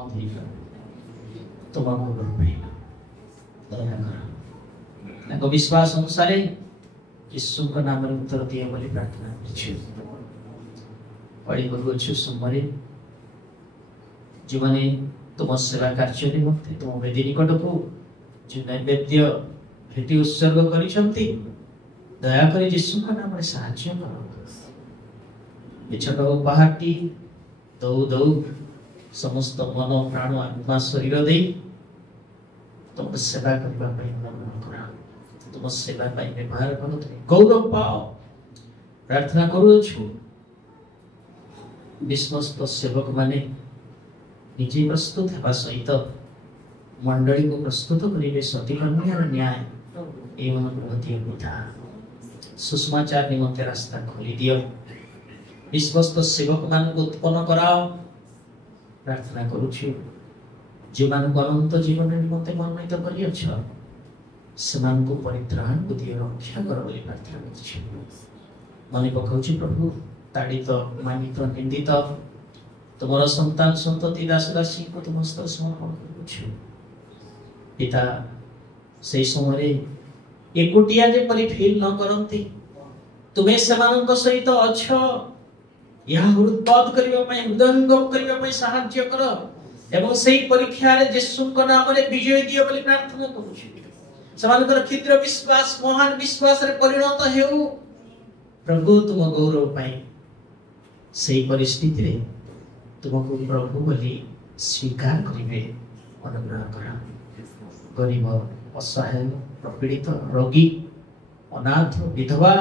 बंद हो तुम दया कर विश्वास अनुसार यीशु का नाम उत्तर दिए बोली प्रार्थना कर सोमवार जो मैंने तुम सेवा कार्य निमंते तुम वेदी निकट को जो नैवेद्य भेटी उत्सर्ग करिसंती दया कर यीशु का नाम साहाय्य कर छोट उपहारटी दौ दौ समस्त मन प्राण आत्मा शरीर दे तुम सेवा करने तुम सेवा व्यवहार कर गौरव पाओ प्रार्थना करुछु विश्वस्त सेवक माने निजे प्रस्तुत होगा सहित मंडली को प्रस्तुत करेंगे सती कन्या न्याय एवं प्रगति विधा सुषमाचार निमंते रास्ता खोली दियो विश्वस्त सेवक मान को उत्पन्न कराओ प्रार्थना करुछु जो मान को अनंत जीवन निमंते मनोनीत करियछ समान को परित्राण को दियो रक्षा कर बोली प्रार्थना करछु मने पकाउछु प्रभु ताड़ित मानित निंदित तुम्हारा संतान संतति दास दासी को तुम हस्त समर्पण करुछु पिता से समय एकुटिया जे परि फील न करंती तुम्हें समान सहित अच्छ यह हृदय करबा पई हृदयंगम करबा पई सहाय्य कर एवं सेही परीक्षा रे यीशु को नाम रे विजय दियो बोली प्रार्थना करूछु समानकर क्षुद्र विश्वास महान विश्वास रे परिणत हेउ प्रभु तुम गौरव पाई सेही परिस्थिति रे तुमको प्रभु बोली स्वीकार करिवे अनुग्रह कर गरीब असहाय प्रपीड़ित रोगी अनाथ विधवा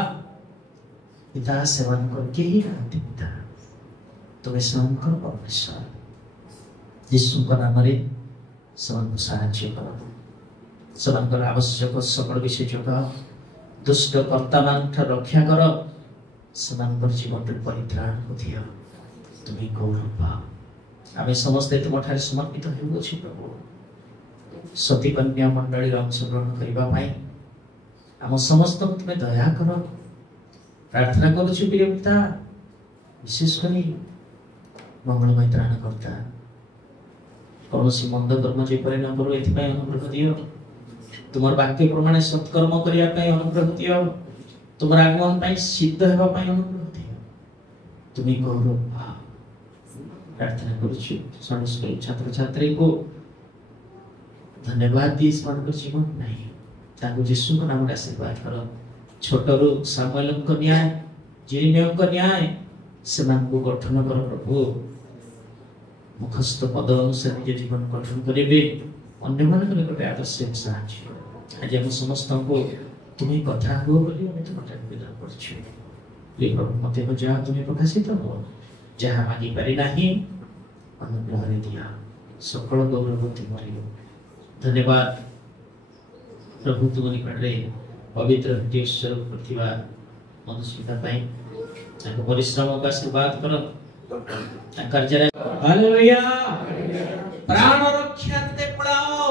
पिता सेवन करके ही रहते पिता तुम्हें शंकर परमेश्वर यीशु का नाम रे सबन साहाय्य कर सबन आवश्यक सकल विषय जोगा दुष्ट कर्ता मान रक्षा कर सबन जीवन परित्राण को दियो तुम्हें गौरव पाओ आम समस्ते तुम ठारे समर्पित होउछि प्रभु सती कन्या मंडली अंशग्रहण करने आम समस्त तुम्हें दया कर प्रार्थना करुछु प्रिय पिता विशेष करी मंगलमय त्राण करता कौन सी मंद कर्म जेपरि न करू एथिपाई अनुग्रह दियो तुमर वाक्य प्रमाण सत्कर्म करिया पई अनुग्रह दियो तुमर आगमन पई सिद्ध हेबा पई अनुग्रह दियो तुमी गौरव पाओ प्रार्थना करुछु समस्त छात्र छात्री को धन्यवाद दी स्मरण कर जीवन नहीं ताको यीशु को नाम आशीर्वाद कर छोटरू सामुएल को न्याय जिरिमिया को न्याय सेमान को गठन कर प्रभु मुखस्थ पद अनुसार निज जीवन गठन करेंगे अन्य मान निकट आदर्श साहाय्य आज हम समस्त को तुम्हें कथा हो बोली हमें तो कथा विदा करछु मते को जहाँ तुम्हें प्रकाशित हो जहाँ मागी पारि नाही अनुग्रह दिया सकल गौरव तुम्हारी धन्यवाद प्रभु तुम निकटे पवित्र हृदय स्वरूप प्रतिभा मनुष्यता पाई ताको परिश्रम का आशीर्वाद कर कार्य हालेलुया प्राण रक्षाते पड़ाओ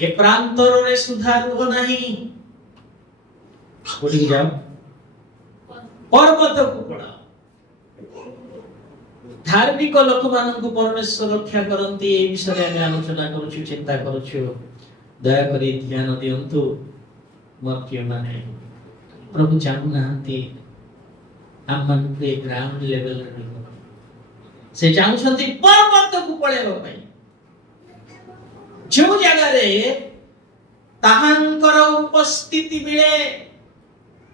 ए प्रांतर रे सुधार हो नहीं कोडी जाओ पर्वत को पड़ाओ धार्मिक लोक मान परमेश्वर रक्षा करती ए विषय में आलोचना करुछु चिंता करुछु दया करी ध्यान दियंतु वाक्य माने प्रभु जानू नांती आमन के ग्राउंड लेवल रे से चाहउछंती पर्वत को पळेबा पई जो जगह रे ताहांकर उपस्थिति मिले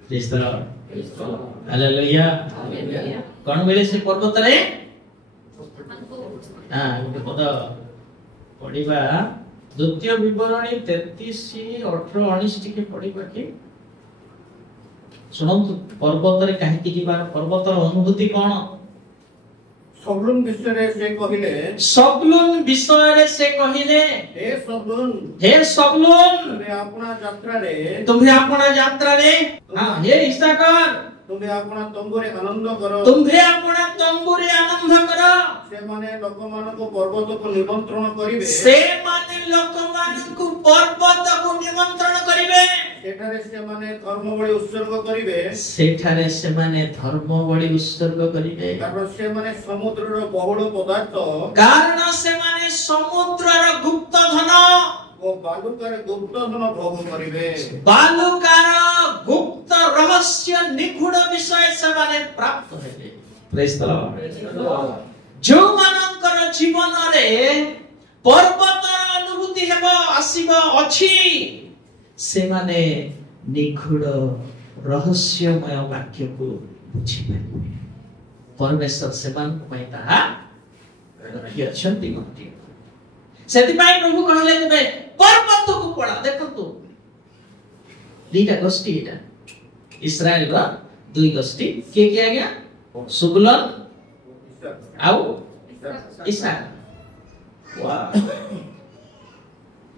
प्रेज द लॉर्ड हालेलुया कोन मिले से पर्वत रे गोटे पद पढ़ा द्वितीय विवरणी 33 18 19 टिके पढ़ा कि शुणु पर्वत रे कहीं जीवार पर्वत अनुभूति कौन सबलुन विषय से कहिले हे सबलुन तुम्हें अपना यात्रा रे हां हे इसाकर तुम्हें अपना तंबुरे आनंद करो से माने लोकमाननको पर्वत को निमंत्रण करिवे से माने लोकमाननको पर्वत को निमंत्रण करिवे सेठारे से माने धर्म बळी उत्सर्ग करिवे सेठारे से माने धर्म बळी उत्सर्ग करिवे कारण से माने समुद्रर बहुल पदार्थ कारण से माने समुद्रर गुप्त धन ओ बालुकार गुप्त धन भोग करिवे बालुकार गुप्त रहस्य निगूढ़ विषय से माने प्राप्त हेले प्रेज द लॉर्ड जो मानकर जीवन रे पर्वतर अनुभूति हेबो आसीबो अछि से माने निगूढ़ रहस्यमय वाक्य को बुझिबे परमेश्वर सेमान पई ताहा रखि अछंती मति सेति पई प्रभु कहले तबे पर्वत को पड़ा देखंतु दीटा गोष्ठी एटा इस्राएल रा दुई गोष्ठी के आज्ञा सुबुलन आउ इसाक वाह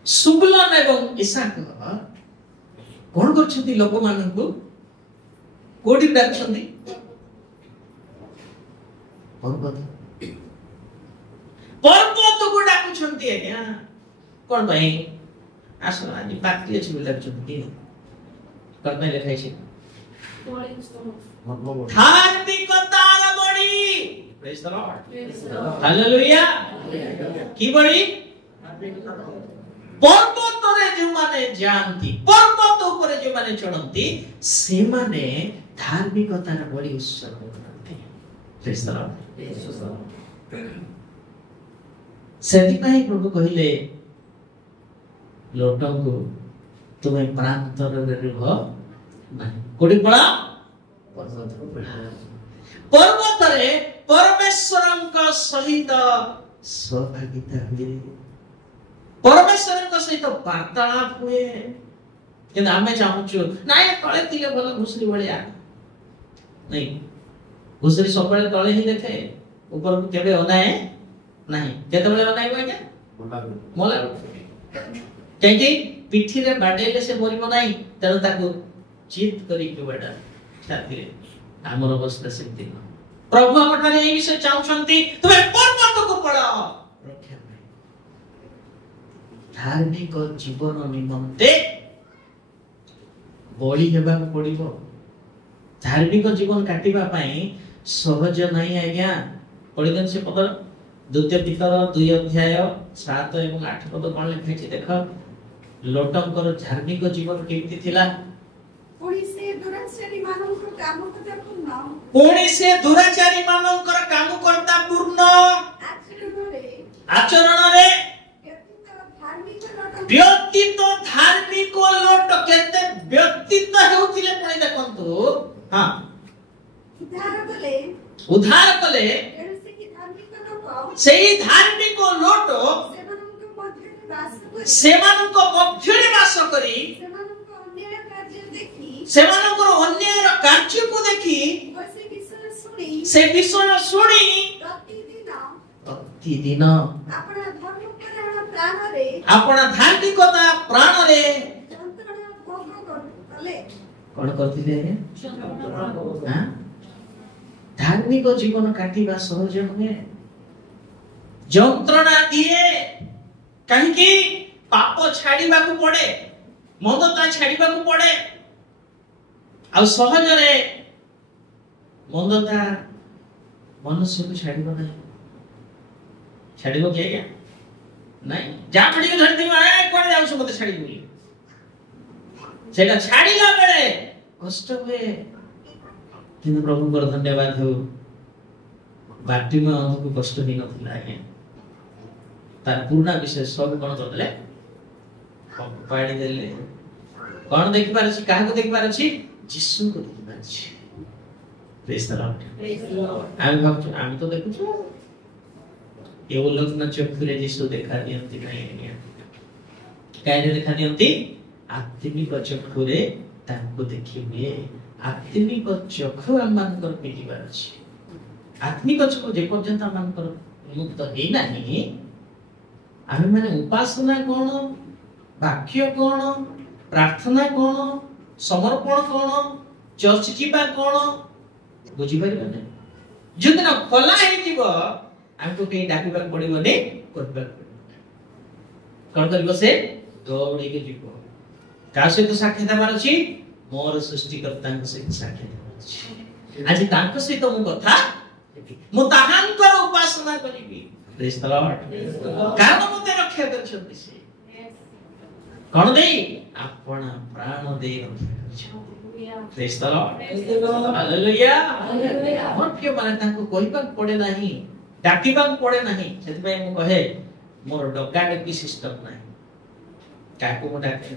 सुबुलन एवं इसाक कोन करछथि लोक माननकु कोडी डाकछथि पर्वत को डाकुछथि आज्ञा कोन भाई आसो आदि बाकी अछि बोल डाकुछथि कतने लेखाइ छै धार्मिकतार बड़ी प्रेज द लॉर्ड हालेलुया की बड़ी पर्वत रे जो माने जानती पर्वत ऊपर जो माने चढ़ंती से माने धार्मिकतार बड़ी उत्सर्ग करते प्रेज द लॉर्ड सेति पई प्रभु कहिले लोटंगु तुमे प्रांतर रे रुह नाही कोडी पळा पर्वत रे परमेश्वरंक सहित सहभागिता हुए परमेश्वरंक सहित वार्तालाप हुए कि आमे चाहूछु नाय तळे तिले भल घुसरी भलिया नहीं घुसरी सबले तळे ही देखे ऊपर केबे अनाए नहीं केतबेले अनाइबो क्या मोला केकी पिठी रे बाडेले से मरिबो नाही तेनु ताको चित करी के बडा छाती रे हमर अवस्था सेमती प्रभु हमठारे एई विषय चाहउछंती तबे पर्वत को पड़ाओ रक्षा में धार्मिक जीवन निमंते बळी हेबा पड़िबो धार्मिक जीवन काटिबा पई सहज नहीं आज्ञा पढिदन से पद द्वितीय पितर 2 अध्याय 7 एवं 8 पद कोन लिखै छै देख लोटंकर धार्मिक जीवन केमती थिला पुणी से दुराचारी मानकर काम करता पूर्ण आचरण रे व्यक्तित्व धार्मिक लोट केते व्यक्तित्व हेउतिले पुणी देखंतु हां उद्धार कले सेही धार्मिक लोट सेमानक मध्यरे वास करी सेमानकर अन्यायर कार्य को देखी से विषय सुनी प्रतिदिन अपना धार्मिकता प्राण रे कोन करथिले हां धार्मिक जीवन काटिबा सहज नुहे যন্ত্রণা দিয়ে কাহিকি পাপ ছাড়িବାକୁ পড়ে মন্দতা ছাড়িବାକୁ পড়ে ଆଉ ସହଜରେ ମନ୍ଦତା ମନୁଷ୍ୟକୁ ଛାଡ଼ିବ ନାହିଁ ଛାଡ଼ିବ କି ଆଜ୍ଞା ନାଇଁ ଯାହା ପଡ଼ିକି ଧରିଥିବ କୁଆଡ଼େ ଯାଉଛୁ ମୋତେ ଛାଡ଼ିବୁ ବୋଲି ସେଇଟା ଛାଡ଼ିଲା ବେଳେ କଷ୍ଟ ହୁଏ କିନ୍ତୁ ପ୍ରଭୁଙ୍କର ଧନ୍ୟବାଦ ହେଉ ବାଟିମୟ ଆମକୁ କଷ୍ଟ ହେଇନଥିଲା ଆଜ୍ଞା तार पूर्ण विषय सब कोन करले पाड़ी देले कोन देखि पारे छी काहा को देखि पारे छी यीशु को देखि पारे छी प्रेज द लॉर्ड आम भाबछु आम तो देखु छु ये लोग न चक्षुरे यीशु देखा दियंती नहीं काहे देखा दियंती आत्मिक चक्षुरे ताको देखिबे आत्मिक चक्षु आमानकर पिटिबार छी आत्मिक चक्षु जे पर्यंत आमानकर मुक्त हे नाही आमे माने उपासना कोन वाक्य कोन प्रार्थना कोन समर्पण कोन चर्च जीवा कोन बुझी परिबे नै जदिन खोला हे जीव हमको कहीं डाकिबा पड़िबनी करबा कौन करिबो से दौड़ी के जीवो का सहित साक्षात हेबार अछि मोर सृष्टिकर्ता सहित साक्षात हेबार अछि आज तांक सहित मु कथा मु ताहांकर उपासना करिबी प्रेज द लॉर्ड कारण मते रक्षा करछथि से कोन देई आपण प्राण देई प्रेज द लॉर्ड हालेलुया मोर प्रिय माने तांको कहिबा पड़े नाही डाकिबा पड़े नाही सेति पय मु कहे मोर डकाडकी सिस्टम नाही काको मो डाके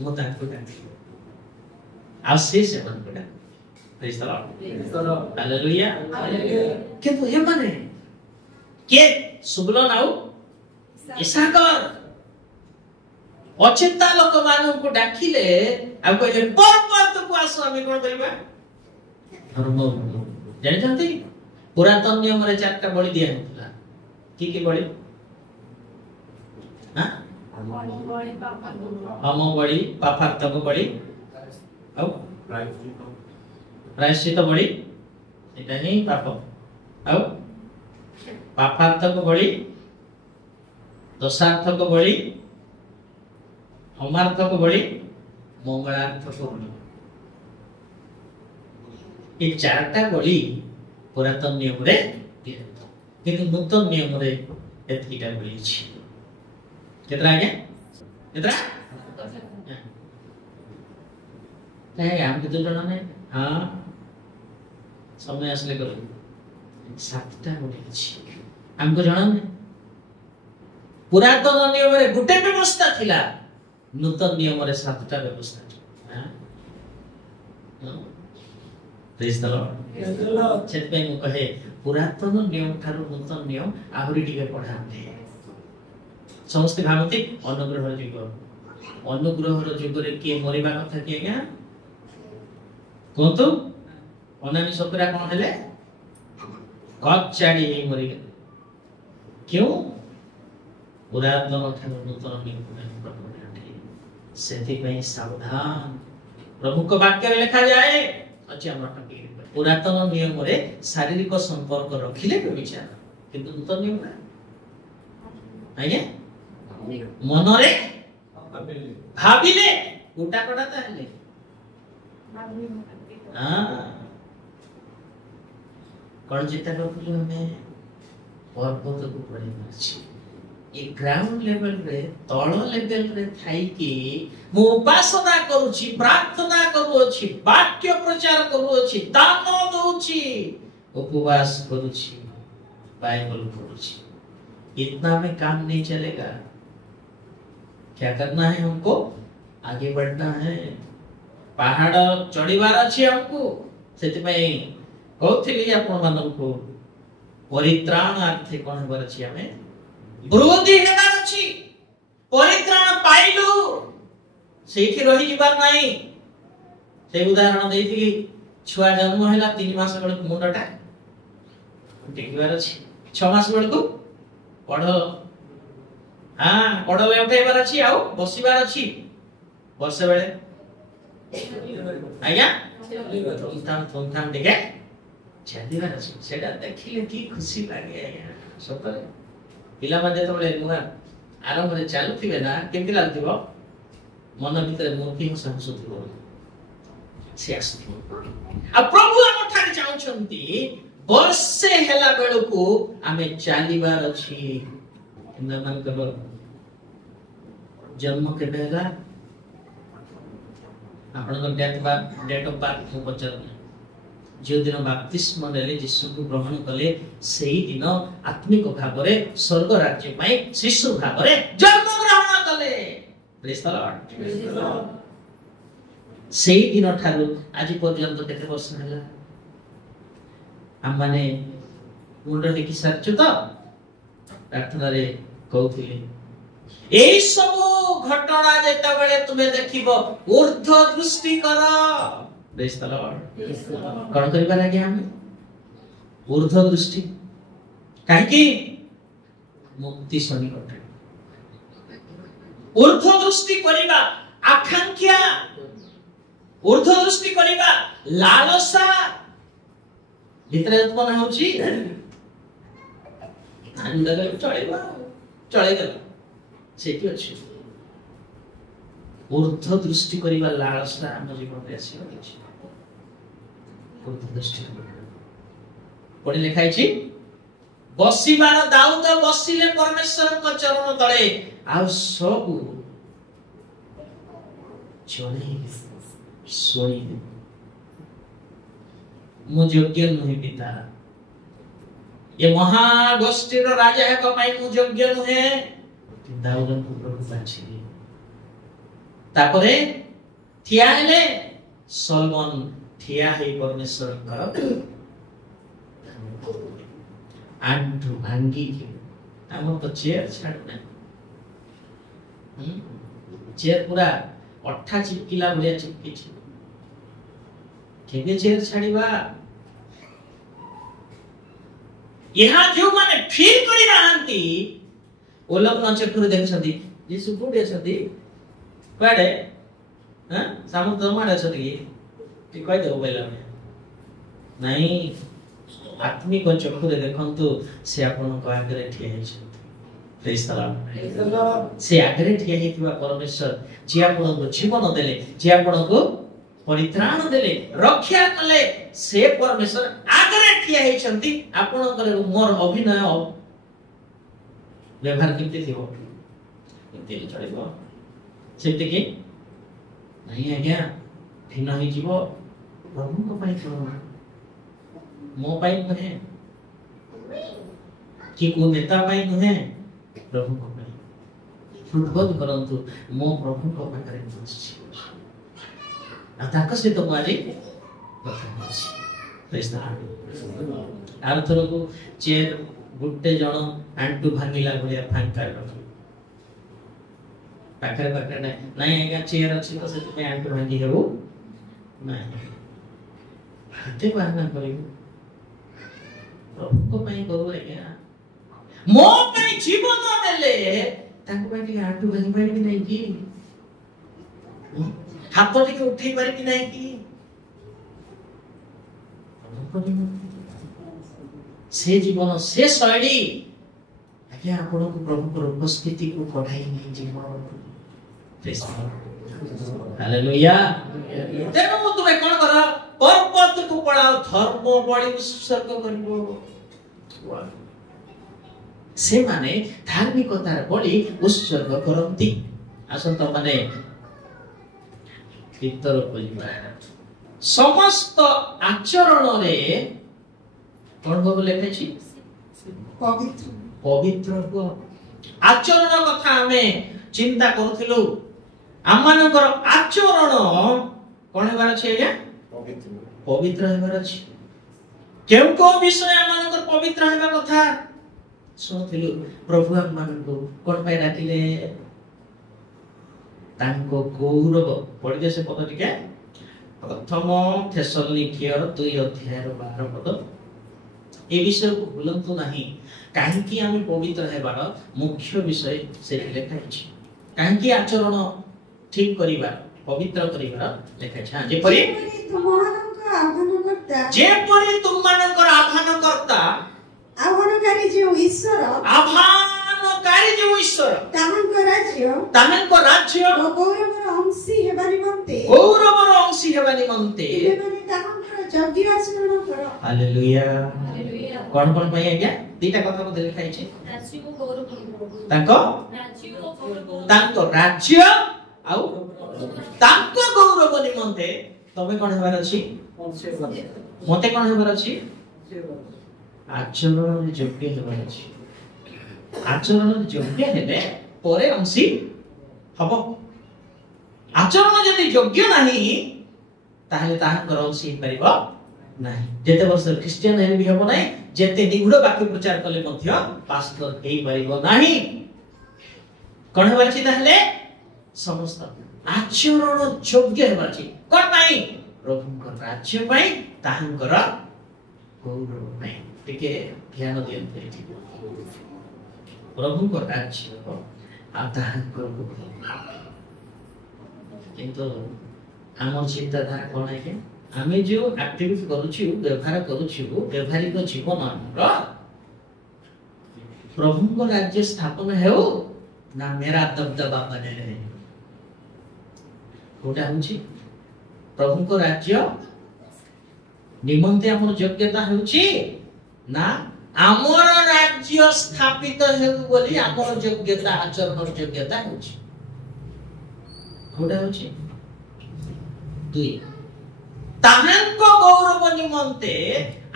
मो तांको डाके आसे से मन पड़ा प्रेज द लॉर्ड हालेलुया किंतु हे माने के सुबलो नाउ इसाकर अचिंता लोक मानव को डाकिले आ कहले पर्वत को आसो हम कोन करबा धर्म जानथि पुरातन नियम रे चारटा बलि दिया होतला की बलि हां हम बलि पापार्थक बलि औ प्रायश्चित बलि एटा ही पाप औ पापार्थक बलि दोषार्थक बलि अमार्थक बलि मंगलार्थक बलि ये चारटा बलि पुरातन नियम रे किंतु नूतन नियम रे एतकीटा बलि छी केतरा आगे केतरा नहीं हम कितने जन ने हां समय असले करो सातटा बलि छी हमको जणा ने पुरातन नियम रे गुटे व्यवस्था थिला नूतन नियम रे सातटा व्यवस्था छी हां प्रेज द लॉर्ड सेत पे मु कहे पुरातन नियम थारु नूतन नियम आहुरी टिके पढाते समस्त भावती अनुग्रह जुग रे के मरिबा कथा के आज्ञा कोंतु अनानी सपुरा कोन हेले कच्चाडी मरि गले क्यों पुरातन थारु नूतन नियम पढाते सेति पे सावधान प्रभु को वाक्य रे लिखा जाए अच्छे हमरा पुरातन नियम रे शारीरिक संपर्क रखिले विचार किंतु नूतन नियम ना आज्ञा मन रे भाबिले गोटा कोटा ताले हां कोन चिंता करथुलु हमें पर्वत को परिमाछि ए ग्राउंड लेवल रे तळ लेवल रे थाई कि मु उपासना करूची प्रार्थना करूची वाक्य प्रचार करूची दान दूची उपवास करूची बाइबल पढूची इतना में काम नहीं चलेगा क्या करना है हमको आगे बढ़ना है पहाड़ चढ़ीबार अछि हमको सेति पई कहथिली आपण मानन को परित्राणार्थे कोन हेबार अछि हमें वृद्धि हेबार अछि परित्राण पाइलु सेठी रही जिबार नाही से उदाहरण देइथिली छुआ जन्म हैला 3 मास बेल मुंडटा टेकिबार अछि 6 मास बेल को पढो हां पढले उठैबार अछि आउ बसिबार अछि वर्ष बेले आज्ञा तुम देखे चलिबार अछि सेटा देखिले की खुशी लागे आज्ञा सतरे पिला माने तो नुआ आरंभ रे चालुथिबे ना केमति लागथिबो मन भीतर मूर्ति हो संसुथिबो से आसथिबो आ प्रभु हम ठारे चाहउछंती वर्षे हेला बेलको आमे चालिबार अछि मन करो जन्म केबे हेला आपण डेट ऑफ बर्थ को पचर जो दिन बप्तिस्म नेले यीशु को ग्रहण कले सेही दिन आत्मिक भाबरे स्वर्ग राज्य पई शिशु भाबरे जन्म ग्रहण कले प्रेज द लॉर्ड सेही दिन ठारू आज पर्यंत केते वर्ष हैला हम माने मुंड देखि सारछु तो प्रार्थना रे कहउथिले एई सब घटना जेता बेले तुमे देखिबो ऊर्ध्व दृष्टि कर प्रेज द लॉर्ड कोन करिबा लागे हम ऊर्ध्व दृष्टि काहे कि मुक्ति सनिकट ऊर्ध्व दृष्टि करिबा आकांक्षा ऊर्ध्व दृष्टि करिबा लालसा भितर उत्पन्न होउची ଚଳେଇଦେଲା ସେଇଠି ଅଛି। ঊর্ধ্ব ଦୃଷ୍ଟି କରିବା ଲାଳସା ଆମ ଜୀବନରେ ଆସିବ କିଛି। ঊର୍ଧ୍ବ ଦୃଷ୍ଟି ପଢି ଲେଖା ହେଇଛି ବସିବାର ଦାଉଦ ବସିଲେ ପରମେଶ୍ୱରଙ୍କ ଚରଣ ତଳେ ଆଉ ସବୁ ଶୋଇଲେ। ମୁଁ ଯୋଗ୍ୟ ନୁହେଁ ପିତା, ଏ ମହାଗୋଷ୍ଠୀର ରାଜା ହେବା ପାଇଁ ମୁଁ ଯୋଗ୍ୟ ନୁହେଁ। ଦାଉଦଙ୍କୁ ପ୍ରଭୁ ବାଛିଲେ। ତାପରେ ଠିଆ ହେଲେ ସଲମନ ଠିଆ ହେଇ ପରମେଶ୍ୱରଙ୍କର ଆଣ୍ଠୁ ଭାଙ୍ଗିକି ଆମର ତ ଚେୟାର ଛାଡୁନାହିଁ, ଚେୟାର ପୁରା ଅଠା ଚିପକିଲା ଭଳିଆ ଚିପକିଛି। କେବେ ଚେୟାର ଛାଡିବା? ଏହା ଯୋଉମାନେ ଫିଲ୍ କରି ନାହାନ୍ତି ଓଲଗ୍ନ ଚକ୍ଷୁରେ ଦେଖୁଛନ୍ତି ଯୀଶୁ କୋଉଠି ଅଛନ୍ତି, କୁଆଡେ ସମୁଦ୍ର ମାଡେ ଅଛନ୍ତି କି କହିଦେବ କହିଲା ନାଇଁ, ଆତ୍ମିକ ଚକ୍ଷୁରେ ଦେଖନ୍ତୁ ସେ ଆପଣଙ୍କ ଆଗରେ ଠିଆ ହେଇଛନ୍ତି। ସେ ଆଗରେ ଠିଆ ହେଇଥିବା ପରମେଶ୍ୱର ଯିଏ ଆପଣଙ୍କୁ ଜୀବନ ଦେଲେ, ଯିଏ ଆପଣଙ୍କୁ ପରିତ୍ରାଣ ଦେଲେ, ରକ୍ଷା କଲେ, ସେ ପରମେଶ୍ୱର ଆଗରେ ଠିଆ ହେଇଛନ୍ତି। ଆପଣଙ୍କର ମୋର ଅଭିନୟ ବ୍ୟବହାର କେମିତି ଥିବ, କେମିତି ଚଳିବ? ସେତିକି ନାଇଁ ଆଜ୍ଞା, ଭିନ୍ନ ହେଇଯିବ। ପ୍ରଭୁଙ୍କ ପାଇଁ କର, ମୋ ପାଇଁ ନୁହେଁ, କି କୋଉ ନେତା ପାଇଁ ନୁହେଁ, ପ୍ରଭୁଙ୍କ ପାଇଁ। ହୃଦବୋଧ କରନ୍ତୁ, ମୋ ପ୍ରଭୁଙ୍କ ପାଖରେ ବସିଛି ଆଉ ତାଙ୍କ ସହିତ ମୁଁ ଆଜି କଥା ହେଉଛି। ଆର ଥରକୁ ଚେୟାର ଗୋଟେ ଜଣ ଆଣ୍ଠୁ ଭାଙ୍ଗିଲା ଭଳିଆ ଫାଙ୍କା ପାଖରେ ପାଖରେ ନାହିଁ। ନାଇଁ ଆଜ୍ଞା ଚେୟାର ଅଛି ତ ସେଥିପାଇଁ ଆଣ୍ଠୁ ଭାଙ୍ଗି ହେବୁ ନାହିଁ। ହାତେ ବାହାନା କରିବୁ, ପ୍ରଭୁଙ୍କ ପାଇଁ କରୁ ଆଜ୍ଞା। ମୋ ପାଇଁ ଜୀବନ ଦେଲେ ତାଙ୍କ ପାଇଁ ଟିକେ ଆଣ୍ଠୁ ଭାଙ୍ଗି ପାରିବି ନାହିଁ କି? ହାତ ଟିକେ ଉଠେଇ ପାରିବି ନାହିଁ କି? ସେ ଜୀବନ, ସେ ଶୈଳୀ ଆଜ୍ଞା ଆପଣଙ୍କୁ ପ୍ରଭୁଙ୍କର ଉପସ୍ଥିତିକୁ ବଢାଇ ନେଇଯିବ। ହାଲେଲୁୟା। ତେଣୁ ତୁମେ କଣ କର? ପର୍ବତକୁ ପଳାଅ, ଧର୍ମ ବଳି ଉତ୍ସର୍ଗ କରିବ। ସେମାନେ ଧାର୍ମିକତାର ବଳି ଉତ୍ସର୍ଗ କରନ୍ତି। ଆସନ୍ତ ମାନେ ଭିତରକୁ ଯିବା। ସମସ୍ତ ଆଚରଣରେ କଣ ହବ ଲେଖାଛି? ପବିତ୍ର ହୁଅ। ଆଚରଣ କଥା ଆମେ ଚିନ୍ତା କରୁଥିଲୁ। ଆମମାନଙ୍କର ଆଚରଣ କଣ ହେବାର ଅଛି ଆଜ୍ଞା? ପବିତ୍ର ହେବାର ଅଛି। କେଉଁ କେଉଁ ବିଷୟ ଆମମାନଙ୍କର ପବିତ୍ର ହେବା କଥା ଶୁଣୁଥିଲୁ? ପ୍ରଭୁ ଆମମାନଙ୍କୁ କଣ ପାଇଁ ଡାକିଲେ? ତାଙ୍କ ଗୌରବ। ପଢିଲେ ସେ ପଦ ଟିକେ, ପ୍ରଥମ ଥେସଲନିକୀୟ 2:12 ଏ ବିଷୟକୁ ଭୁଲନ୍ତୁ ନାହିଁ। କାହିଁକି ଆମେ ପବିତ୍ର ହେବାର ମୁଖ୍ୟ ବିଷୟ ସେଠି ଲେଖା ହେଇଛି। କାହିଁକି ଆଚରଣ ଠିକ କରିବା, ପବିତ୍ର କରିବାର ଲେଖା ହେଇଛି। ଯେପରି ତୁମମାନଙ୍କର ଆହ୍ୱାନକର୍ତ୍ତା, ଆହ୍ୱାନକାରୀ ଯେଉଁ ଈଶ୍ୱର, ଆହ୍ୱାନକାରୀ ଯେଉଁ ଈଶ୍ୱର, ତାହାଙ୍କ ରାଜ୍ୟ ଓ ଗୌରବର ଅଂଶୀ ହେବା ନିମନ୍ତେ ତୁମେମାନେ ତାହାଙ୍କର ଯଜ୍ଞ ଆଚରଣ କର। ହାଲେଲୁୟା। କଣ କଣ ପାଇଁ ଆଜ୍ଞା? ଦିଟା କଥା ମତେ ଲେଖା ହେଇଛି। ତାଙ୍କ ରାଜ୍ୟ ଆଉ ତାଙ୍କ ଗୌରବ ନିମନ୍ତେ ତମେ କଣ ହେବାର ଅଛି? ମତେ କଣ ହେବାର ଅଛି? ଆଚରଣରେ ଯୋଗ୍ୟ ହେବାର ଅଛି। ଆଚରଣରେ ଯୋଗ୍ୟ ହେଲେ ପରେ ଅଂଶୀ ହବ। ଆଚରଣ ଯଦି ଯୋଗ୍ୟ ନାହିଁ ତାହେଲେ ତାହାଙ୍କର ଅଂଶୀ ହେଇପାରିବ ନାହିଁ। ଯେତେ ବର୍ଷ ଖ୍ରୀଷ୍ଟିଆନ ହେଲେ ବି ହବ ନାହିଁ, ଯେତେ ନିଗୁଡ ବାକ୍ୟ ପ୍ରଚାର କଲେ ମଧ୍ୟ ପାସ୍ତର ହେଇପାରିବ ନାହିଁ। କଣ ହେବାର ଅଛି ତାହେଲେ? ସମସ୍ତ ଆଚରଣ ଯୋଗ୍ୟ ହେବାର ଅଛି। କଣ ପାଇଁ? ପ୍ରଭୁଙ୍କ ରାଜ୍ୟ ପାଇଁ, ତାହାଙ୍କର ଗୌରବ ପାଇଁ। ଟିକେ ଧ୍ୟାନ ଦିଅନ୍ତୁ ଏଠି। ପ୍ରଭୁଙ୍କ ରାଜ୍ୟ ଆଉ ତାହାଙ୍କର ଗୌରବ। କିନ୍ତୁ ଆମର ଚିନ୍ତାଧାରା କଣ ଆଜ୍ଞା? ଆମେ ଯୋଉ ଆକ୍ଟିଭିଟି କରୁଛୁ, ବ୍ୟବହାର କରୁଛୁ, ବ୍ୟବହାରିକ ଜୀବନ ଆମର प्रभु को राज्य स्थापन है ना मेरा दबदबा बने रहे कोटा होची प्रभु को राज्य निमंते हमर योग्यता होची ना हमर राज्य स्थापित हेउ बोली हमर योग्यता आचरण योग्यता होची कोटा होची दुई ताहांको गौरव निमंते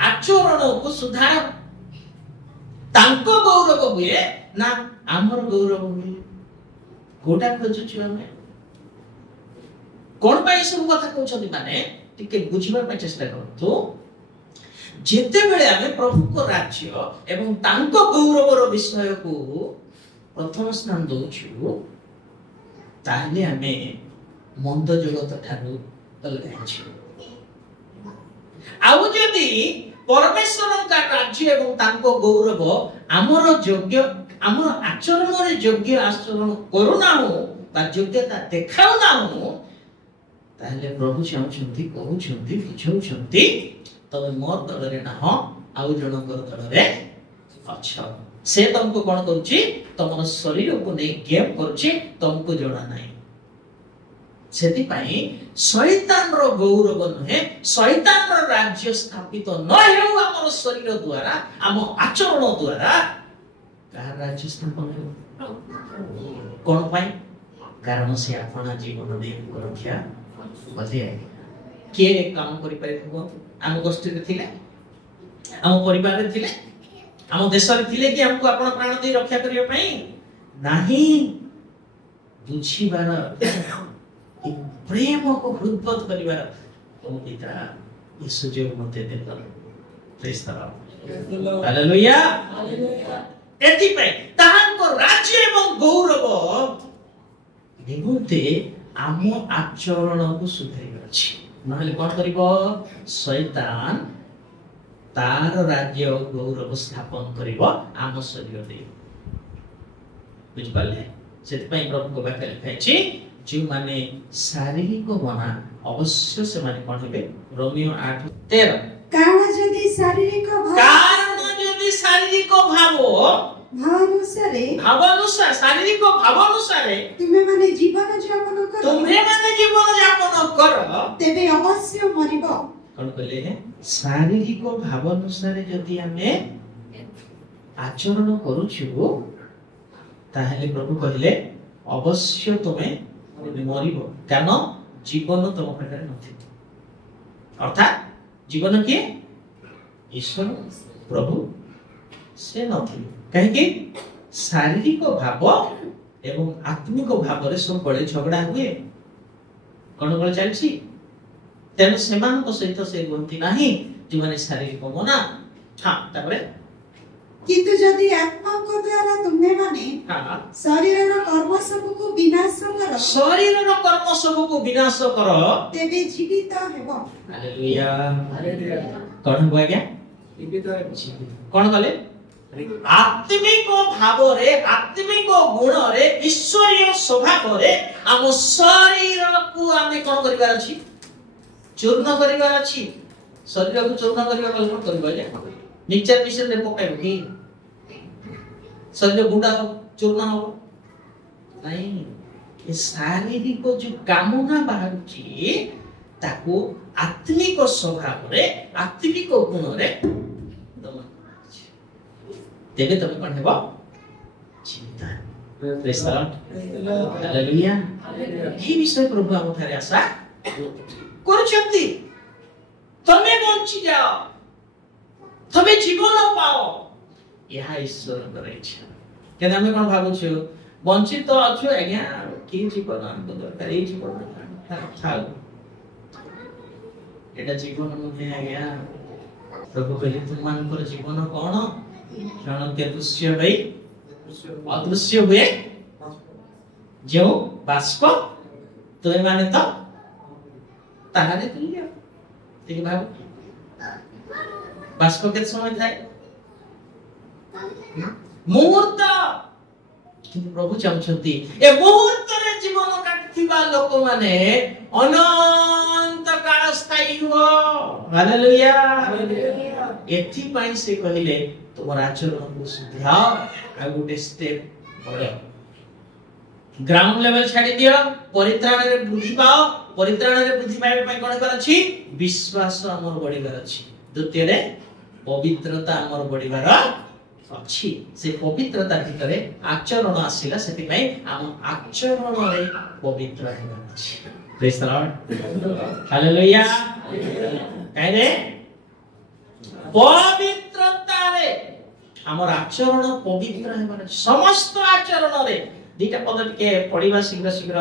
आचरण को सुधार तांको गौरव हुए ना आमर गौरव हुए कोटा खोजुछु हमें कोन पाई सब कथा कहउछथि माने टिके बुझिबा ପାଇଁ चेष्टा करतो जेते बेले आमे प्रभु को राज्य एवं तांको गौरवर विषय को प्रथम स्थान दउछु ताहले आमे मंद जगत ठारू अलगाइछु आउ जदि परमेश्वर का राज्य एवं तांको गौरव आमर योग्य आमर आचरण रे योग्य आचरण करूना हो बा योग्यता देखाउना हो ताहले प्रभु चाहुछंती कहउछंती बुझाउछंती तबे मोर दल रे ना हो आउ जनकर दल रे अच्छा से तुमको कोन करूची तमर शरीर को नै गेम करूची तुमको जणा नाही सेति पई शैतान रो गौरव नहे शैतान रो राज्य स्थापित न हेउ हमर शरीर द्वारा हम आचरण द्वारा का राज्य स्थापन हेउ कोन पई कारण से अपना जीवन दे रक्षा बजे के काम करि पाइबो हम गोष्ठी रे थिले हम परिवार रे थिले हम देश रे थिले कि हमको अपन प्राण दे रक्षा करियो पई नाही बुझिबार प्रेम को हृदयत करिबार ओ पिता ये सुजोग मते देता प्रेज द लॉर्ड हालेलुया एति पई ताहां को राज्य एवं गौरव निमंते आम आचरण को सुधारी अछि नहले कोन करिवो शैतान तार राज्य गौरव स्थापन करिवो आम शरीर दे बुझ पाले सेति पई प्रभु को बात लिखाइछि जे माने शारीरिक बना अवश्य से माने कोन हेबे रोमियो 8:13 कारण यदि शारीरिक भावानुसार शारीरिक भावानुसार तुम्हें माने जीवन यापन करो तेबे अवश्य मरिबो कोन कहले है शारीरिक भावानुसार यदि हमें आचरण करूछु ताहले प्रभु कहले अवश्य तुम्हें मरिबो कारण जीवन तुम पाखरे नथि अर्थात जीवन के ईश्वर प्रभु से नथि कहे कि शारीरिक भाव एवं आत्मिक भाव रे सब बड़े झगड़ा हुए कोन कोन चलछि तेन समान को सहित से गंती नाही जे माने शारीरिक मना हां तापरे किंतु यदि आत्मा को द्वारा तुमने माने शरीर रो कर्म सब को विनाश करो तेबे जीवित हेबो हालेलुया कोन हो गया जीवित कोन कहले आत्मिक भाव रे आत्मिक गुण रे ईश्वरीय स्वभाव रे हम शरीर को आमे कोन करिवार अछि चूर्ण करिवार अछि शरीर को चूर्ण करिवार कोन करिबा मिक्सचर मिशन रे पकाइबो कि शरीर गुंडा चूर्ण हो नहीं ये शारीरिक जो कामना बाहरुची ताको आत्मिक स्वभाव रे आत्मिक गुण रे तेबे तबे कोन हेबो चिंता प्रेज द लॉर्ड हालेलुया ही विषय प्रभु हम थारे आशा करछंती तमे बंची जाओ तमे जीवन पाओ यह ईश्वर कर इच्छा केन हमें कोन भाबु छु वंचित तो अछु आज्ञा की जीवन हमको दरकार ए जीवन थाओ एटा जीवन नुहे आज्ञा प्रभु कहले तुम मानकर जीवन कोन क्षण के दृश्य भई अदृश्य हुए जो बाष्प तुमे माने तो ताहारे तुल्य ठीक भाव बाष्प के समय थाए मुहूर्त କିନ୍ତୁ ପ୍ରଭୁ ଚାହୁଁଛନ୍ତି ଏ ମୁହୂର୍ତ୍ତରେ ଜୀବନ କାଟିଥିବା ଲୋକମାନେ ଅନନ୍ତ କାଳ ସ୍ଥାୟୀ ହୁଅ। ହାଲେଲୁୟା। ଏଥିପାଇଁ ସେ କହିଲେ ତୁମର ଆଚରଣକୁ ସୁଧାର, ଆଉ ଗୋଟେ ସ୍ଟେପ ବଢ। ଗ୍ରାଉଣ୍ଡ ଲେଭେଲ ଛାଡି ଦିଅ, ପରିତ୍ରାଣରେ ବୃଦ୍ଧି ପାଅ। ପରିତ୍ରାଣରେ ବୃଦ୍ଧି ପାଇବା ପାଇଁ କଣ କରିବାର ଅଛି? ବିଶ୍ୱାସ ଆମର ବଢିବାର ଅଛି। ଦ୍ୱିତୀୟରେ ପବିତ୍ରତା ଆମର ବଢିବାର ଅଛି। ସେ ପବିତ୍ରତା ଭିତରେ ଆଚରଣ ଆସିଲା, ସେଥିପାଇଁ ଆମ ଆଚରଣରେ ପବିତ୍ର ହେବାର ଅଛି। ପ୍ରେଜ୍ ଦ ଲର୍ଡ। ହାଲେଲୁୟା। କାହିଁରେ ପବିତ୍ରତାରେ ଆମର ଆଚରଣ ପବିତ୍ର ହେବାର ଅଛି। ସମସ୍ତ ଆଚରଣରେ ଦିଟା ପଦ ଟିକେ ପଢିବା ଶୀଘ୍ର ଶୀଘ୍ର।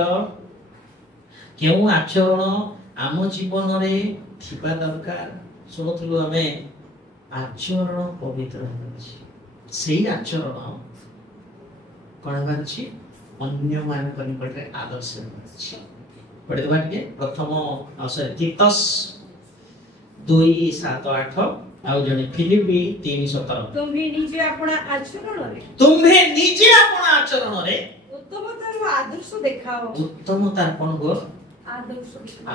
କେଉଁ ଆଚରଣ ଆମ ଜୀବନରେ ଥିବା ଦରକାର? ଶୁଣୁଥିଲୁ ଆମେ ଆଚରଣ ପବିତ୍ର ହେବାର ଅଛି। ସେଇ ଆଚରଣ କଣ ହେବାର ଅଛି? ଅନ୍ୟମାନଙ୍କ ନିକଟରେ ଆଦର୍ଶ ହେବାର ଅଛି। ପଢିଦେବା ଟିକେ ପ୍ରଥମ ତିତସ୍ 2:7-8 ଆଉ ଜଣେ ଫିଲିପି 3:17। ତୁମ୍ଭେ ନିଜେ ଆପଣା ଆଚରଣରେ ଉତ୍ତମତାର ଆଦର୍ଶ ଦେଖାଅ। ଉତ୍ତମତାର କଣ ଗୋ?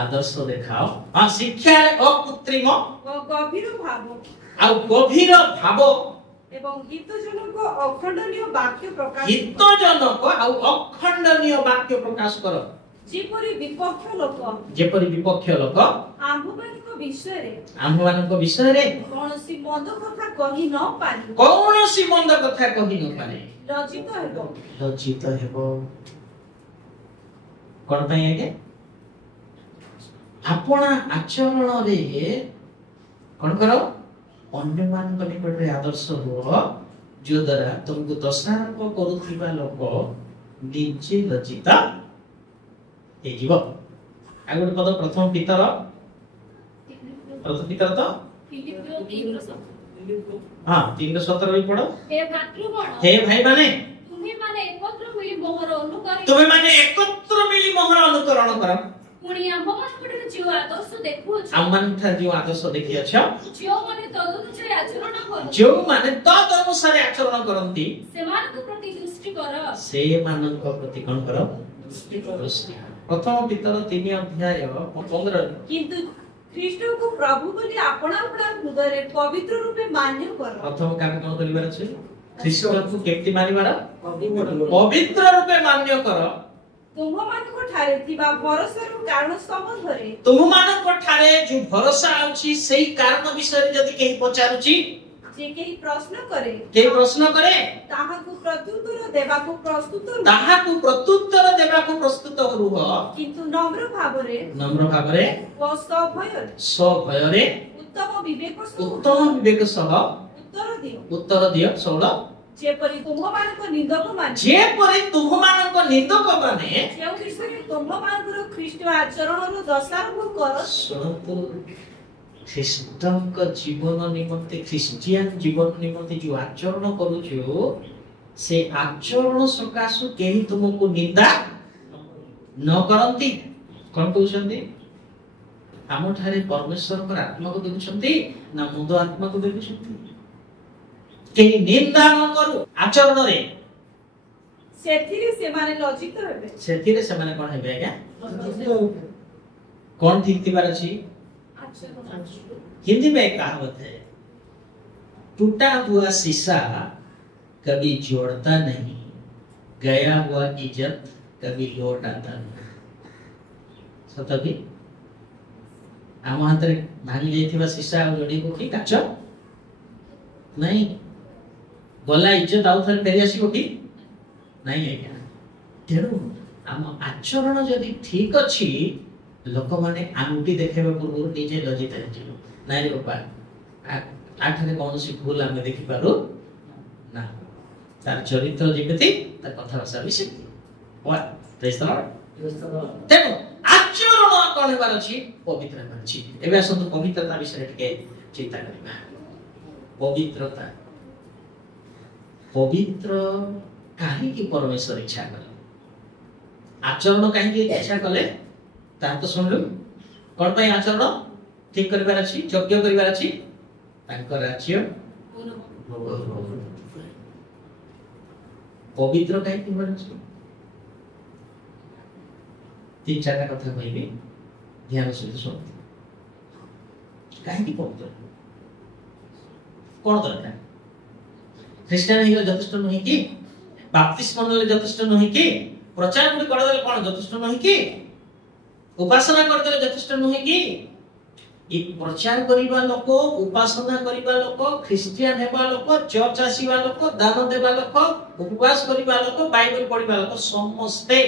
ଆଦର୍ଶ ଦେଖାଅ। ଶିକ୍ଷାରେ ଅକୃତ୍ରିମ ଓ ଗଭୀର ଭାବ ଆଉ ଗଭୀର ଭାବ ଏବଂ ହିତଜନକ ଅଖଣ୍ଡନୀୟ ବାକ୍ୟ ପ୍ରକାଶ ହିତଜନକ ଆଉ ଅଖଣ୍ଡନୀୟ ବାକ୍ୟ ପ୍ରକାଶ କର। ଯେପରି ବିପକ୍ଷ ଲୋକ ଆମ୍ଭମାନଙ୍କ ବିଷୟରେ କୌଣସି ମନ୍ଦ କଥା କହି ନ ପାରେ ଲଜ୍ଜିତ ହେବ। କଣ ପାଇଁ ଆଜ୍ଞା? ଆପଣ ଆଚରଣରେ କଣ କର? ଅନ୍ୟମାନଙ୍କ ନିକଟରେ ଆଦର୍ଶ ହୁଅ, ଯୋ ଦ୍ୱାରା ତୁମକୁ ଦୋଷାରୋପ କରୁଥିବା ଲୋକ ନିଜେ ଲଜ୍ଜିତ ହେଇଯିବ। ଆଉ ଗୋଟେ ପଦ ପ୍ରଥମ ପିତର ତ 3:17 ବି ପଢ। ହେ ଭାଇ ମାନେ ତୁମେମାନେ ଏକତ୍ର ମିଳି ମୋହର ଅନୁକରଣ କର। ଆମମାନଙ୍କଠାରେ ଯେଉଁ ଆଦର୍ଶ ଦେଖିଅଛ, ଯେଉଁମାନେ ତଦନୁସାରେ ଆଚରଣ କରନ୍ତି, ସେମାନଙ୍କ ପ୍ରତି କଣ କର? ଦୃଷ୍ଟି। ପ୍ରଥମ ପିତର 3:15। କିନ୍ତୁ ଖ୍ରୀଷ୍ଟଙ୍କୁ ପ୍ରଭୁ ବୋଲି ଆପଣା ହୃଦୟରେ ପବିତ୍ର ରୂପେ ମାନ୍ୟ କର। ପ୍ରଥମ କାମ କଣ କରିବାର ଅଛି? ଖ୍ରୀଷ୍ଟଙ୍କୁ କେମିତି ମାନିବାର? ପବିତ୍ର ରୂପେ ମାନ୍ୟ କର। ତୁମମାନଙ୍କ ଠାରେ ଥିବା ଭରସାର କାରଣ ସମ୍ବନ୍ଧରେ, ତୁମମାନଙ୍କ ଠାରେ ଯୋଉ ଭରସା ଅଛି ସେଇ କାରଣ ବିଷୟରେ ଯଦି କେହି ପଚାରୁଛି, ଯେ କେହି ପ୍ରଶ୍ନ କରେ, ତାହାକୁ ପ୍ରତ୍ୟୁତ୍ତର ଦେବାକୁ ପ୍ରସ୍ତୁତ ରୁହ। କିନ୍ତୁ ନମ୍ର ଭାବରେ ଓ ସଭୟରେ ଉତ୍ତମ ବିବେକ ସହ ଉତ୍ତର ଦିଅ। 16 ଯେପରି ତୁମମାନଙ୍କ ନିନ୍ଦକମାନେ ଯେଉଁ ବିଷୟରେ ତୁମମାନଙ୍କର ଖ୍ରୀଷ୍ଟ ଆଚରଣର ଦୋଷାରୋପ କର। ଶୁଣନ୍ତୁ, ଖ୍ରୀଷ୍ଟଙ୍କ ଜୀବନ ନିମନ୍ତେ, ଖ୍ରୀଷ୍ଟିଆନ ଜୀବନ ନିମନ୍ତେ ଯୋଉ ଆଚରଣ କରୁଛୁ, ସେ ଆଚରଣ ସକାଶୁ କେହି ତୁମକୁ ନିନ୍ଦା ନ କରନ୍ତି। କଣ କହୁଛନ୍ତି? ଆମଠାରେ ପରମେଶ୍ୱରଙ୍କର ଆତ୍ମାକୁ ଦେଖୁଛନ୍ତି ନା ମନ୍ଦ ଆତ୍ମାକୁ ଦେଖୁଛନ୍ତି? କେହି ନିନ୍ଦା ନ କରୁ ଆଚରଣରେ, ସେଥିରେ ସେମାନେ ଲଜ୍ଜିତ ହେବେ। ସେଥିରେ ସେମାନେ କଣ ହେବେ ଆଜ୍ଞା? कौन ठीक थी बाराची? हिंदी में एक कहावत है, टूटा हुआ शीशा कभी जोड़ता नहीं, गया हुआ इज्जत कभी लौट आता नहीं। सतभी आम हाथ रे भांगी जाइथिबा शीशा आ जोड़ी को की काच नहीं, गला इज्जत आउ थरे फेरी आसी कोठी नहीं आज्ञा। तेणु आम आचरण जदि ठीक अछि, लोक माने आंगुठी देखेबा पूर्व निजे लज्जित हेजिब नाइ रे बापा आठरे कोनोसी भूल आमे देखि पारो ना, तार चरित्र जेमिति तार कथा भाषा भी सेमिति। What praise the Lord. तेणु आचरण कोन हेबार अछि? पवित्र हेबार अछि। एबे असंत पवित्रता विषय टिके चिंता करिबा। पवित्रता, पवित्र काहे कि परमेश्वर इच्छा कले, आचरण काहे कि इच्छा कले ता तो सुनलु। कोन पय आचरण ठीक करिबार अछि, यज्ञ करिबार अछि, तांकर राज्य पवित्र कहीं तीन चार कथा कहबी ध्यान सहित शुण कहीं पवित्र कौन दरकार ख्रीस्टियान हिगले यथेष्ट नुहे कि बाप्तिस्म नेले यथेष्ट नुहे कि प्रचार गुडी करदेले कौन यथेष्ट नुहे कि उपासना करदेले यथेष्ट नुहे कि ये प्रचार करिबा लोक उपासना करिबा लोक ख्रीस्टियान हेबा लोक चर्च आसीबा लोक दान देबा लोक उपवास करिबा लोक बाइबल पढिबा लोक समस्ते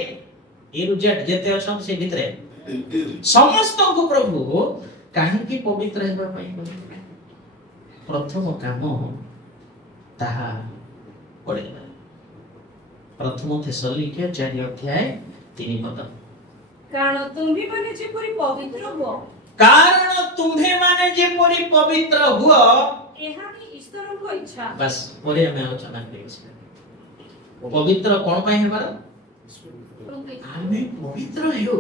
ए रुजेट जेते अछन से भितरे समस्त को प्रभु काहे कि पवित्र हेबा पई प्रथम काम ताहा पढिबा प्रथम थेसलोनिके 4 अध्याय 3 पद कारण तुम्ही माने जेपरि पवित्र हो कारण तुम्हे माने जेपरि पवित्र हुआ एहा ही ईश्वर को इच्छा बस परे हमें आलोचना करियो पवित्र कोन पई हेबार हमें पवित्र हेउ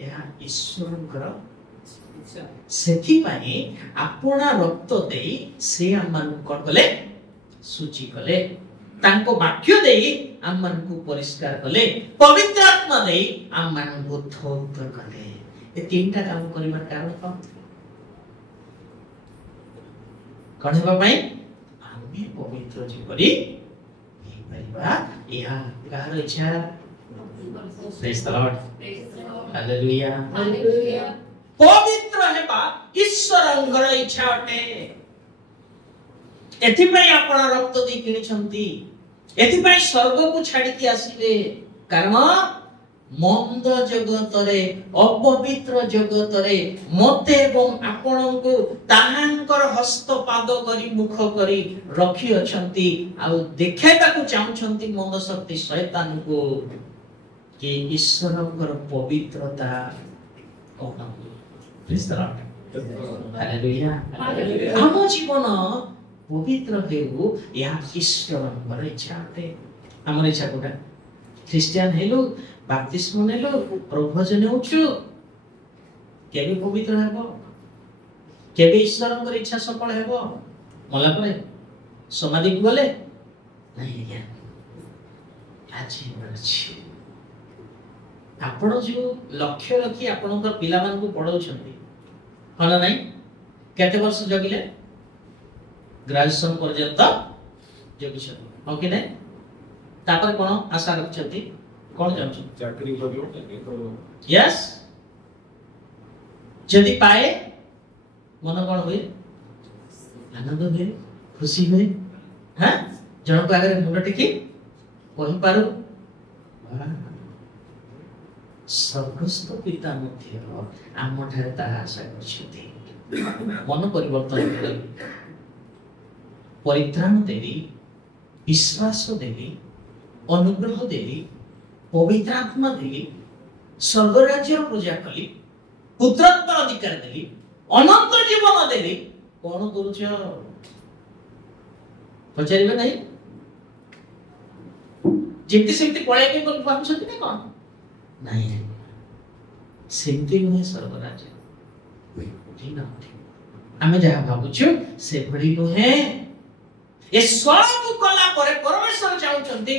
या ईश्वरकर सेथि पई आपना रक्त देई से हमन कोन कले सूची कले तांको वाक्य देई हमन को परिष्कार कले पवित्र आत्मा देई हमन को धौत कले ए तीनटा काम करिबार कारण कोन हेबा पई आमे पवित्र जेपरि हे परिबा या कार इच्छा praise the Lord hallelujah hallelujah पवित्र हेबा ईश्वरंकर इच्छा अटे एथि पई आपण रक्त दी किनि छंती एथि पई स्वर्ग को छाडी के आसीबे कारण मंद जगत रे अपवित्र जगत रे मते एवं आपण को ताहांकर हस्त पाद करी मुख करी रखी अछंती आ देखाइबा को चाहछंती मंद शक्ति शैतान को कि ईश्वरकर पवित्रता कोन प्रेज द लॉर्ड हालेलुया हम जीवन पवित्र हेउ या ईश्वरकर इच्छा अटे हमर इच्छा कोटा ख्रिस्टियन हेलो बाप्तिस्म नेलो प्रभजन होछु केबे पवित्र हेबो केबे ईश्वरकर इच्छा सफल हेबो मला परे समाधि गले नहीं या आज बरछि आपण जो लक्ष्य रखी आपनकर पिला मान को पढाउछंती हला नाही केते वर्ष जगिले ग्रेजुएशन पर्यंत जगिछन हो कि नहीं तापर कोन आशा रखछंती कोन जाउछ चाकरी करियो यस जदि पाए मन कोन होय आनंद होय खुशी होय हां जण को आगे मुंड टिकी कहि पारू सर्वस्थ पिता मध्य आम ठारे ताहा आशा करछथि मन परिवर्तन करी परित्राण देवी विश्वास देवी अनुग्रह देवी पवित्र आत्मा देवी स्वर्ग राज्य पूजा कली पुत्रत्व अधिकार देवी अनंत जीवन देवी कौन करूछ पचारिबे नहीं जेति सेमति पळे के कोन भाबछथि ने कोन नहीं सेमति नुहे स्वर्ग राज्य ठीक ना आमे जहा भाबुछु से भड़ी नुहे ए सब कला परे परमेश्वर चाहुचंती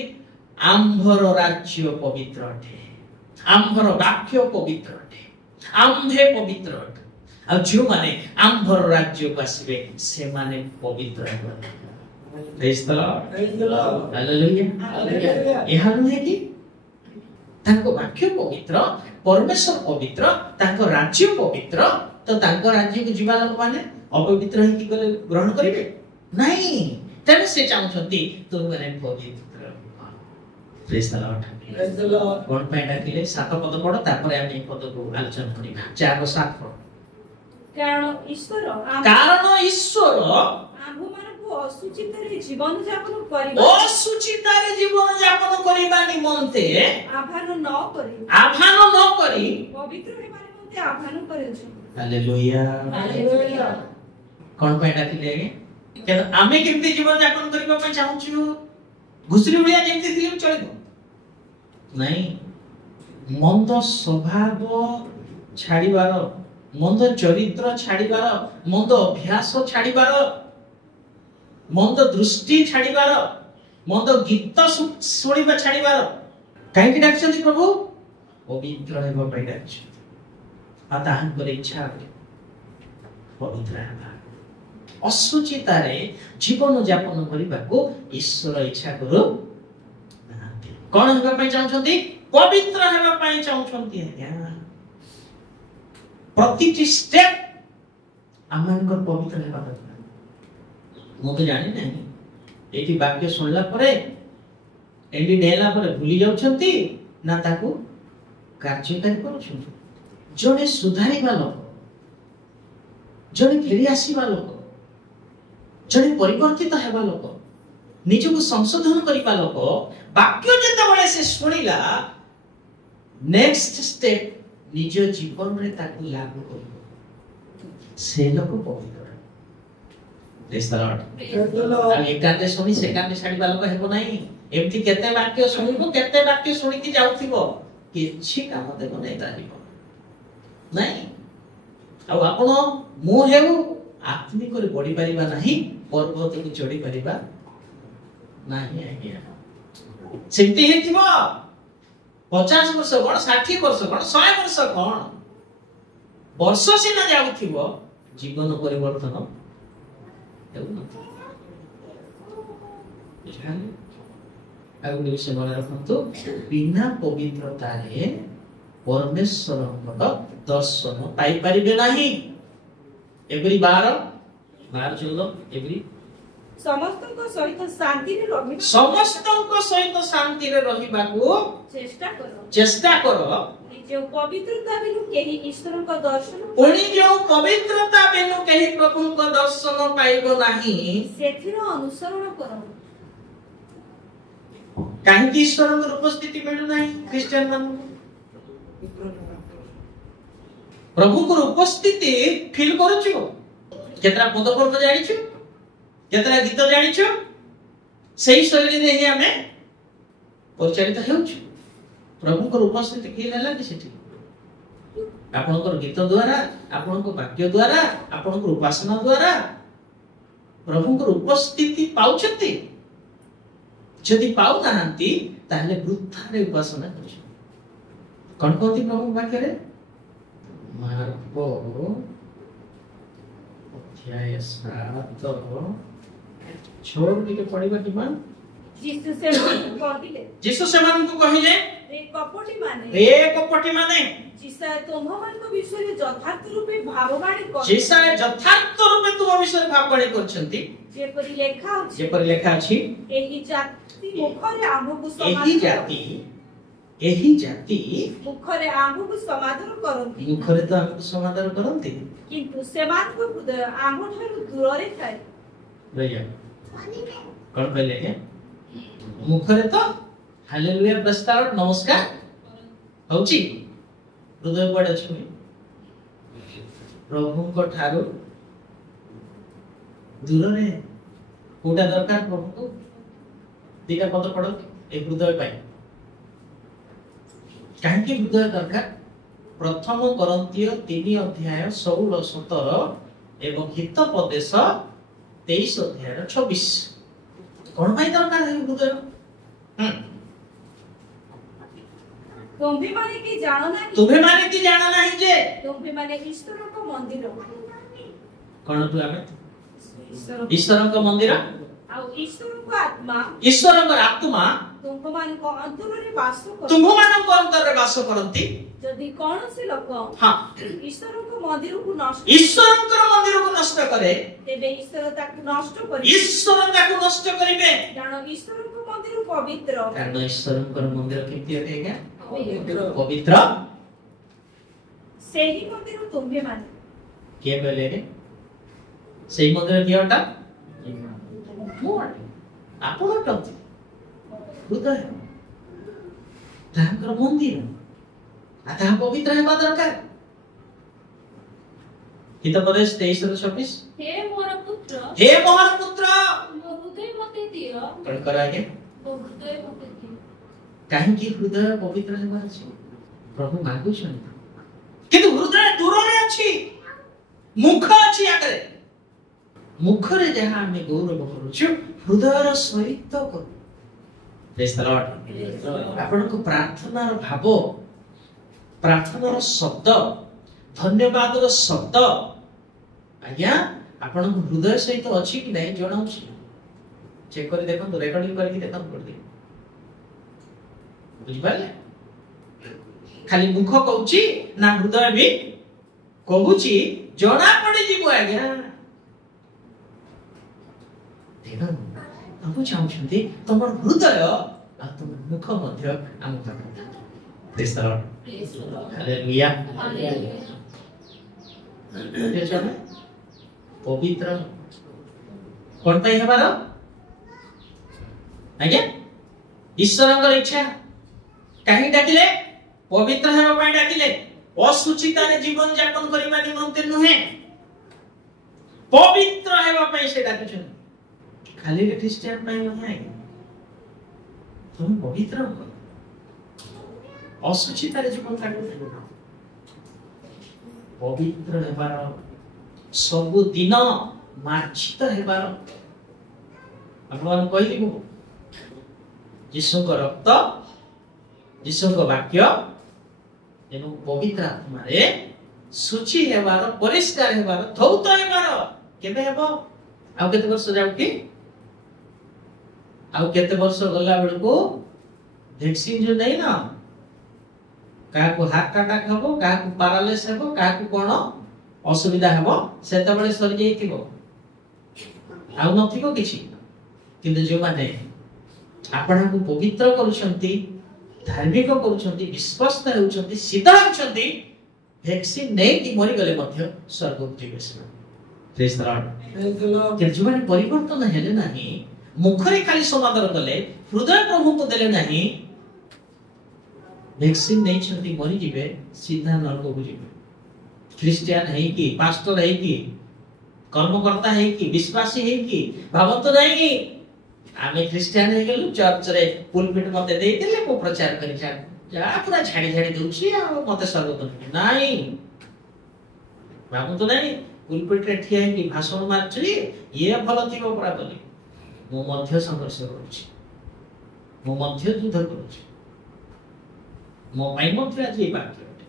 आंभर राज्य पवित्र अटे आंभर वाक्य पवित्र अटे आंभे पवित्र अटे आ जो माने आंभर राज्य को आसीबे से माने पवित्र हेबे praise the Lord hallelujah hallelujah एहा नुहे कि तांको वाक्य पवित्र परमेश्वर पवित्र तांको राज्य पवित्र तो तांको राज्य को जीवा लोक माने अपवित्र हे कि गले ग्रहण करिवे नहीं तने से चाहछंती तो माने पवित्र praise the Lord praise the Lord कोन पे डाकिले सात पद पढो तापर हम एक पद को आलोचना करिबा 4 और 7 पढो कारण ईश्वर आम्भु मानकु असुचितारे जीवन यापन करिबा निमंते आभान न करी पवित्र हेबा निमंते आभान करेछु हालेलुया हालेलुया कोन पे डाकिले के आमे केमते जीवन यापन करिबा पे चाहूछु घुसरी उड़िया जेमते थिलम चलिबो नहीं मंद स्वभाव छाड़ीबार मंद चरित्र छाड़ीबार मंद अभ्यास छाड़ीबार मंद दृष्टि छाड़ीबार ମନ୍ଦ ଗୀତ ଶୁଣିବା ଛାଡ଼ିବାର। କାହିଁକି ଡାକିଛନ୍ତି ପ୍ରଭୁ? ପବିତ୍ର ହେବା ପାଇଁ ଡାକିଛନ୍ତି। ଆଉ ତାହାଙ୍କର ଇଚ୍ଛା ପବିତ୍ର ହେବା, ଅଶୁଚିତାରେ ଜୀବନ ଯାପନ କରିବାକୁ ଈଶ୍ୱର ଇଚ୍ଛା କରୁ ନାହାନ୍ତି। କଣ ହେବା ପାଇଁ ଚାହୁଁଛନ୍ତି? ପବିତ୍ର ହେବା ପାଇଁ ଚାହୁଁଛନ୍ତି। ଆଜ୍ଞା ପ୍ରତିଟି ଷ୍ଟେପ୍ ଆମମାନଙ୍କର ପବିତ୍ର ହେବା ଦରକାର। ମୁଁ ତ ଜାଣି ନାହିଁ, ଏଇଠି ବାକ୍ୟ ଶୁଣିଲା ପରେ ଏଣ୍ଡି ଡେଇଁଲା ପରେ ଭୁଲି ଯାଉଛନ୍ତି ନା ତାକୁ କାର୍ଯ୍ୟକାରୀ କରୁଛନ୍ତି। ଜଣେ ସୁଧାରିବା ଲୋକ, ଜଣେ ଫେରି ଆସିବା ଲୋକ, ଜଣେ ପରିବର୍ତ୍ତିତ ହେବା ଲୋକ, ନିଜକୁ ସଂଶୋଧନ କରିବା ଲୋକ ବାକ୍ୟ ଯେତେବେଳେ ସେ ଶୁଣିଲା, ନେକ୍ସଟ ଷ୍ଟେପ୍ ନିଜ ଜୀବନରେ ତାକୁ ଲାଗୁ କରିବ, ସେ ଲୋକ ପବିତ୍ର। ଏକାନ୍ତେ ଶୁଣି ସେକାନ୍ତେ ଛାଡ଼ିବା ଲୋକ ହେବ ନାହିଁ। ଏମିତି କେତେ ବାକ୍ୟ ଶୁଣିବ, କେତେ ବାକ୍ୟ ଶୁଣିକି ଯାଉଥିବ, କିଛି କାମ ଦେବ ନାହିଁ ତା ଜୀବନ ନାଇଁ। ଆଉ ଆପଣ ମୁଁ ହେଉ ଆତ୍ମିକରେ ବଢି ପାରିବା ନାହିଁ, ପର୍ବତକୁ ଚଢି ପାରିବା ନାହିଁ। ଆଜ୍ଞା ସେମିତି ହେଇଥିବ 50 ବର୍ଷ କଣ, 60 ବର୍ଷ କଣ, 100 ବର୍ଷ କଣ, ବର୍ଷ ସିନା ଯାଉଥିବ, ଜୀବନ ପରିବର୍ତ୍ତନ ହେଉନଥିବ। ଆଉ ଗୋଟେ ବିଷୟ ମନେ ରଖନ୍ତୁ, ବିନା ପବିତ୍ରତାରେ ପରମେଶ୍ୱରଙ୍କର ଦର୍ଶନ ପାଇପାରିବେ ନାହିଁ। ଏଭଳି 12 ଏଭଳି ସମସ୍ତଙ୍କ ସହିତ ଶାନ୍ତିରେ ରହିବାକୁ ଚେଷ୍ଟା କର। ଯେଉଁ ପବିତ୍ରତା ବିନୁ କେହି ଈଶ୍ୱରଙ୍କ ଦର୍ଶନ ପୁଣି ଯେଉଁ ପବିତ୍ରତା ବିନୁ କେହି ପ୍ରଭୁଙ୍କ ଦର୍ଶନ ପାଇବ ନାହିଁ, ସେଥିର ଅନୁସରଣ କର। କାହିଁକି ଈଶ୍ୱରଙ୍କର ଉପସ୍ଥିତି ମିଳୁନାହିଁ ଖ୍ରୀଷ୍ଟିଆନ ମାନଙ୍କୁ? ପ୍ରଭୁଙ୍କର ଉପସ୍ଥିତି ଫିଲ୍ କରୁଛୁ? କେତେଟା ପଦପର୍ବ ଜାଣିଛୁ, କେତେଟା ଗୀତ ଜାଣିଛୁ, ସେଇ ଶୈଳୀରେ ହିଁ ଆମେ ପରିଚାଳିତ ହେଉଛୁ। ପ୍ରଭୁଙ୍କର ଉପସ୍ଥିତି ଫିଲ୍ ହେଲା କି ସେଠି? ଆପଣଙ୍କର ଗୀତ ଦ୍ୱାରା, ଆପଣଙ୍କ ବାକ୍ୟ ଦ୍ୱାରା, ଆପଣଙ୍କର ଉପାସନା ଦ୍ୱାରା ପ୍ରଭୁଙ୍କର ଉପସ୍ଥିତି ପାଉଛନ୍ତି? ଯଦି ପାଉନାହାନ୍ତି ତାହେଲେ ବୃଥାରେ ଉପାସନା କରୁଛନ୍ତି। କଣ କହନ୍ତି ପ୍ରଭୁ ବାକ୍ୟରେ? ମାର୍କ ଅଧ୍ୟାୟ 7 ଟିକେ ପଢିବା କିମ୍ବା ଯୀଶୁ ସେମାନଙ୍କୁ କହିଲେ, ରେ କପଟିମାନେ ଯିଶାୟ ତୁମମାନଙ୍କ ବିଷୟରେ ଯଥାର୍ଥ ରୂପେ ଭାବବାଣୀ ତୁମ ବିଷୟରେ ଭାବବାଣୀ କରିଛନ୍ତି। ଯେପରି ଲେଖା ଅଛି, ଏହି ଜାତି ମୁଖରେ ଆମ୍ଭକୁ ସମାଧାନ କରନ୍ତି, ମୁଖରେ ତ ଆମକୁ ସମାଧାନ କରନ୍ତି, କିନ୍ତୁ ସେମାନଙ୍କ ହୃଦୟ ଆମ୍ଭଠାରୁ ଦୂରରେ ଥାଏ। କଣ କହିଲେ? ମୁଖରେ ତ ହାଲେଲୁୟା ପ୍ରେଜ୍ ଦ ଲର୍ଡ ନମସ୍କାର ହଉଛି, ହୃଦୟ କୁଆଡେ ଅଛି? ପ୍ରଭୁଙ୍କ ଠାରୁ ଦୂରରେ। କୋଉଟା ଦରକାର ପ୍ରଭୁଙ୍କୁ? ଦିଟା ପଦ ପଢ ଏ ହୃଦୟ ପାଇଁ। କାହିଁକି ହୃଦୟ ଦରକାର? ପ୍ରଥମ କରନ୍ତୀୟ 3 ଅଧ୍ୟାୟ 16-17 ଏବଂ ହିତୋପଦେଶ 23 ଅଧ୍ୟାୟ 26। କଣ ପାଇଁ ଦରକାର ହୃଦୟ? ତୁମ୍ଭେମାନେ କି ଜାଣ ନାହିଁ ଯେ ତୁମ୍ଭେମାନେ ଈଶ୍ୱରଙ୍କ ମନ୍ଦିର। କଣ ତୁ ଆମେ ଈଶ୍ୱରଙ୍କ ମନ୍ଦିର, ଆଉ ଈଶ୍ୱରଙ୍କର ଆତ୍ମା ତୁମ୍ଭମାନଙ୍କ ଅନ୍ତରରେ ବାସ କରନ୍ତି। ଯଦି କୌଣସି ଲୋକ ଈଶ୍ୱରଙ୍କ ମନ୍ଦିରକୁ ନଷ୍ଟ କରେ, ତେବେ ଈଶ୍ୱର ତାକୁ ନଷ୍ଟ କରିବେ। କାରଣ ଈଶ୍ୱରଙ୍କ ମନ୍ଦିର ପବିତ୍ର। କାରଣ ଈଶ୍ୱରଙ୍କର ମନ୍ଦିର କେମିତି ଅଟେ? ଆଜ୍ଞା ପବିତ୍ର। ସେହି ମନ୍ଦିର ତୁମ୍ଭେମାନେ। କିଏ କହିଲେ? ସେଇ ମନ୍ଦିର କିଏ ଅଟ? ଆପଣ ଅଟନ୍ତି। ହୃଦୟ ତାଙ୍କର ମନ୍ଦିର, ତାହା ପବିତ୍ର ହେବା ଦରକାର। ହିତୋପଦେଶ 23:26। ହେ ମୋର ପୁତ୍ର ମୋ ହୃଦୟ ମୋତେ ଦିଅ। କଣ କର ଆଜ୍ଞା? ମୋ ହୃଦୟ ମୋତେ ଦିଅ। କାହିଁକି ହୃଦୟ ପବିତ୍ର ହେବାର ଅଛି? ପ୍ରଭୁ ମାଗୁଛନ୍ତି, କିନ୍ତୁ ହୃଦୟ ଦୂରରେ ଅଛି, ମୁଖ ଅଛି ଆଗରେ। ମୁଖରେ ଯାହା ଆମେ ଗୌରବ କରୁଛୁ, ହୃଦୟର ସହିତ କରୁ। Praise the Lord. ଆପଣଙ୍କ ପ୍ରାର୍ଥନାର ଭାବ, ପ୍ରାର୍ଥନାର ଶବ୍ଦ, ଧନ୍ୟବାଦର ଶବ୍ଦ ଆଜ୍ଞା ଆପଣଙ୍କ ହୃଦୟ ସହିତ ଅଛି କି ନାହିଁ ଜଣାଉଛି। ଚେକ୍ କରି ଦେଖନ୍ତୁ, ରେକର୍ଡିଂ କରିକି ଦେଖନ୍ତୁ କରିଦେବେ। ବୁଝିପାରିଲେ? ଖାଲି ମୁଖ କହୁଛି ନା ହୃଦୟ ବି କହୁଛି ଜଣା ପଡିଯିବ ଆଜ୍ଞା। ପ୍ରଭୁ ଚାହୁଁଛନ୍ତି ତମର ହୃଦୟ ଆଉ ତମର ମୁଖ ମଧ୍ୟ ଆମ ପାଖରେ। Praise the Lord. Hallelujah. ପବିତ୍ର କଣ ପାଇଁ ହେବାର ଆଜ୍ଞା ଈଶ୍ୱରଙ୍କର ଇଚ୍ଛା। କାହିଁ ଡାକିଲେ? ପବିତ୍ର ହେବା ପାଇଁ ଡାକିଲେ। ଅଶୁଚିତାରେ ଜୀବନ ଯାପନ କରିବା ନିମନ୍ତେ ନୁହେଁ, ପବିତ୍ର ହେବା ପାଇଁ ସେ ଡାକିଛନ୍ତି। ଖାଲି ଖ୍ରୀଷ୍ଟିଆନ ପାଇଁ ନୁହେଁ, ତମେ ପବିତ୍ର ହୁଅ। ଅଶୁଚିତାରେ ଜୀବନ କାଟୁଥିବ, ପବିତ୍ର ହେବାର, ସବୁଦିନ ମାର୍ଜିତ ହେବାର। ଆପଣମାନେ କହିଲି ମୁଁ ଯୀଶୁଙ୍କ ରକ୍ତ, ଯୀଶୁଙ୍କ ବାକ୍ୟ ଏବଂ ପବିତ୍ର ଆତ୍ମାରେ ଶୁଚି ହେବାର, ପରିଷ୍କାର ହେବାର, ଧୌତ ହେବାର। କେବେ ହେବ? ଆଉ କେତେ ବର୍ଷ ଯାଉଛି? ଆଉ କେତେ ବର୍ଷ ଗଲା ବେଳକୁ ଭ୍ୟାକ୍ସିନ ଯୋଉ ନେଇ ନା, କାହାକୁ ହାର୍ଟ ଆଟାକ୍ ହେବ, କାହାକୁ ପାରାଲିସ୍ ହେବ, କାହାକୁ କଣ ଅସୁବିଧା ହେବ, ସେତେବେଳେ ସରିଯାଇଥିବ, ଆଉ ନଥିବ କିଛି। କିନ୍ତୁ ଯେଉଁମାନେ ଆପଣଙ୍କୁ ପବିତ୍ର କରୁଛନ୍ତି, ଧାର୍ମିକ କରୁଛନ୍ତି, ବିଶ୍ୱସ୍ତ ହେଉଛନ୍ତି, ସିଦ୍ଧ ହେଉଛନ୍ତି, ଭ୍ୟାକ୍ସିନ ନେଇକି ମରିଗଲେ ମଧ୍ୟ ସ୍ୱର୍ଗକୁ ଯିବେ ସେମାନେ। Praise the Lord. ଯେଉଁମାନେ ପରିବର୍ତ୍ତନ ହେଲେ ନାହିଁ, ମୁଖରେ ଖାଲି ସମାଦର କଲେ, ହୃଦୟ ପ୍ରଭୁଙ୍କୁ ଦେଲେ ନାହିଁ, ଭ୍ୟାକ୍ସିନ ନେଇଛନ୍ତି, ମରିଯିବେ, ସିଧା ନରକକୁ ଯିବେ। ଖ୍ରୀଷ୍ଟିଆନ ହେଇକି, ପାଷ୍ଟର ହେଇକି, କର୍ମକର୍ତ୍ତା ହେଇକି, ବିଶ୍ୱାସୀ ହେଇକି ଭାବନ୍ତୁ ନାହିଁ ଆମେ ଖ୍ରୀଷ୍ଟିଆନ ହେଇଗଲୁ, ଚର୍ଚ୍ଚରେ ପୁଲପିଟ ମତେ ଦେଇଦେଲେ, ମୁଁ ପ୍ରଚାର କରି ଯାହା ପୁରା ଝାଡି ଝାଡି ଦଉଛି ଆଉ ମତେ ସ୍ୱର୍ଗ ଦେଉଛି। ନାଇଁ, ଭାବନ୍ତୁ ନାହିଁ ପୁଲପିଟରେ ଠିଆ ହେଇକି ଭାଷଣ ମାରୁଛି, ଇଏ ଭଲ ଥିବ ପୁରା ବୋଲି। ମୁଁ ମଧ୍ୟ ସଂଘର୍ଷ କରୁଛି, ମୁଁ ମଧ୍ୟ ଯୁଦ୍ଧ କରୁଛି, ମୋ ପାଇଁ ମଧ୍ୟ ଆଜି ଏ ବାକ୍ୟ ଅଟେ।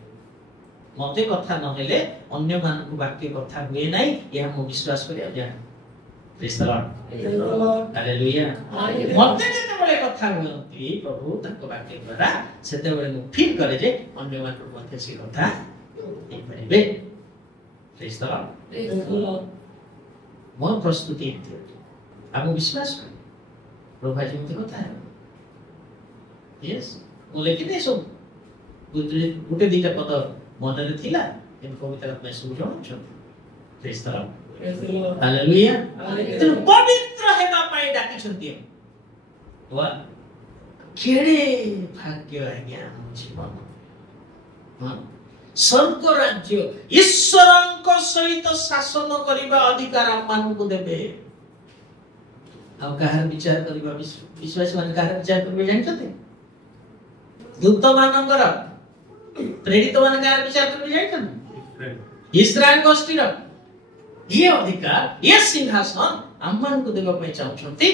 ମତେ କଥା ନହେଲେ ଅନ୍ୟମାନଙ୍କୁ ବାକ୍ୟ କଥା ହୁଏ ନାହିଁ, ଏହା ମୁଁ ବିଶ୍ୱାସ କରିବା ଜାଣେ। Praise the Lord. Hallelujah. ମତେ ଯେତେବେଳେ କଥା ହୁଅନ୍ତି ପ୍ରଭୁ ତାଙ୍କ ବାକ୍ୟ ଦ୍ୱାରା, ସେତେବେଳେ ମୁଁ ଫିଲ୍ କରେ ଯେ ଅନ୍ୟମାନଙ୍କୁ ମଧ୍ୟ ସେ କଥା ଦେଇପାରିବେ। Praise the Lord. ମୋ ପ୍ରସ୍ତୁତି ଏମିତି ଅଟେ, ଆଉ ମୁଁ ବିଶ୍ୱାସ କରେ ପ୍ରଭୁ ଆଜି ମତେ କଥା ହେବ। Yes, ମୁଁ ଲେଖିଦିଏ ସବୁ, ଗୋଟେ ଦିଟା ପଦ ମନରେ ଥିଲା, କିନ୍ତୁ କବିତା ପାଇଁ ସବୁ ଜଣାଉଛନ୍ତି। Praise the Lord. Hallelujah. ତେଣୁ ପବିତ୍ର ହେବା ପାଇଁ ଡାକିଛନ୍ତି। କେଡ଼େ ଭାଗ୍ୟ ଆଜ୍ଞା ଆମ ଜୀବନ। ସ୍ୱର୍ଗ ରାଜ୍ୟ ଈଶ୍ୱରଙ୍କ ସହିତ ଶାସନ କରିବା ଅଧିକାର ଆମମାନଙ୍କୁ ଦେବେ। ଆଉ କାହାର ବିଚାର କରିବା? ବିଶ୍ୱାସୀ ମାନେ କାହାର ବିଚାର କରିବେ ଜାଣିଛନ୍ତି? ଦୂତ ମାନଙ୍କର, ପ୍ରେରିତ ମାନେ କାହାର ବିଚାର କରିବେ ଜାଣିଛନ୍ତି? ଇସ୍ରାଏଲ ଗୋଷ୍ଠୀର। ଇଏ ଅଧିକାର, ଇଏ ସିଂହାସନ ଆମମାନଙ୍କୁ ଦେବା ପାଇଁ ଚାହୁଁଛନ୍ତି।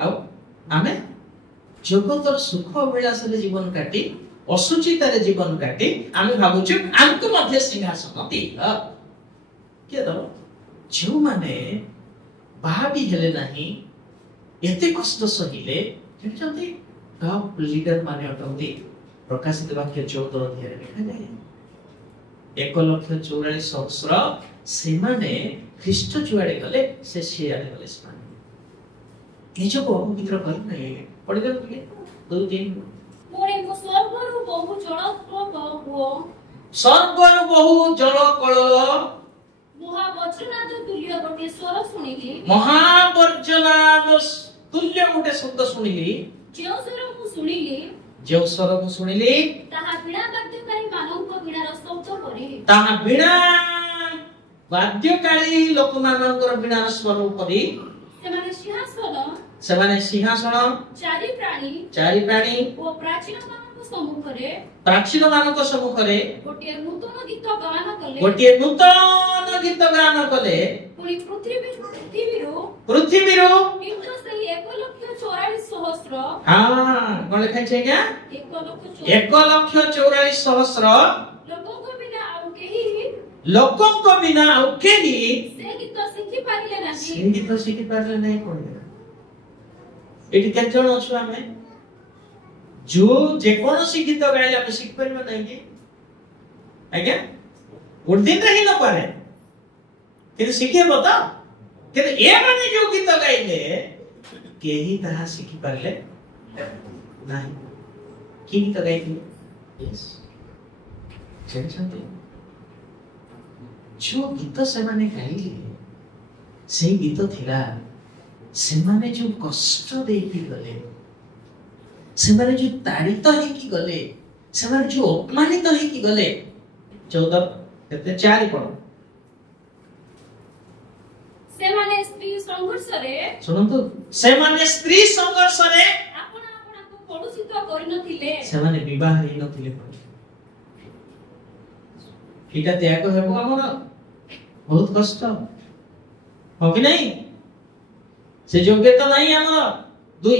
ଆଉ ଆମେ ଜଗତର ସୁଖ ବିଳାସରେ ଜୀବନ କାଟି, ଅସୁଚିତାରେ ଜୀବନ କାଟି ଆମେ ଭାବୁଛୁ ଆମକୁ ମଧ୍ୟ ସିଂହାସନ ଦିଅ। କିଏ ଦବ? ଯେଉଁମାନେ ବାହା ବି ହେଲେ ନାହିଁ, ଏତେ କଷ୍ଟ ସହିଲେ, ଜାଣିଛନ୍ତି ଟପ୍ ଲିଡର ମାନେ ଅଟନ୍ତି। ପ୍ରକାଶିତ ବାକ୍ୟ 14 ଅଧ୍ୟାୟରେ ଲେଖାଯାଏ 1,44,000 ସେମାନେ ଖ୍ରୀଷ୍ଟ ଯୁଆଡେ ଗଲେ ସେ ସିଆଡେ ଗଲେ। ସେମାନେ ନିଜକୁ ଅପବିତ୍ର କରିନାହିଁ। ପଢିଦେବେ ଟିକେ 2-3। ସ୍ୱର୍ଗରୁ ବହୁ ଜଳକଳ ମହାବଜ୍ରନାଦ ତୁଲ୍ୟ ଗୋଟିଏ ସ୍ୱର ଶୁଣିଲି। ମହାବଜ୍ରନାଦ ତୁଲ୍ୟ ଗୋଟେ ଶବ୍ଦ ଶୁଣିଲି। ଯେଉଁ ସ୍ୱର ମୁଁ ଶୁଣିଲି, ତାହା ବୀଣା ବାଦ୍ୟକାରୀ ମାନଙ୍କ ବୀଣାର ଶବ୍ଦ ପରି। ତାହା ବୀଣା ବାଦ୍ୟକାରୀ ଲୋକମାନଙ୍କର ବୀଣାର ସ୍ୱର ପରି। ସେମାନେ ସିଂହାସନ, ଚାରି ପ୍ରାଣୀ ଓ ପ୍ରାଚୀନ ମାନଙ୍କ ସମ୍ମୁଖରେ ଗୋଟିଏ ନୂତନ ଗୀତ ଗାନ କଲେ। ପୁଣି ପୃଥିବୀରୁ କିନ୍ତୁ ସେହି 1,44,000 कौन लिखा है क्या 1,44,000 लोकों को बिना आउ केही से गीत शिखि पारिले नाही संगीत शिखि पारले नहीं कोन एटी के जण अछु हमें जो जे कोनोसी गीत गाइले हम शिखि परबा नहीं कि आज्ञा उन दिन रही न पारे कि शिखे बता कि ए माने जो गीत गाइले केही ताहा शिखि पारले नहीं कि गीत गाइले यस जो गीत से माने गाइले से गीत थिला से माने जो कष्ट दे की गले से माने जो ताड़ित है की गले से माने जो अपमानित है की गले 14 कहते 4 पढ़ो से माने स्त्री संघर्ष रे सुनो तो से माने स्त्री संघर्ष रे आपण आपण को पड़ोसित करि नथिले से माने विवाह हि नथिले एटा त्याग हेबो हमर बहुत कष्ट हो कि नहीं से योग्यता नहीं हमर 2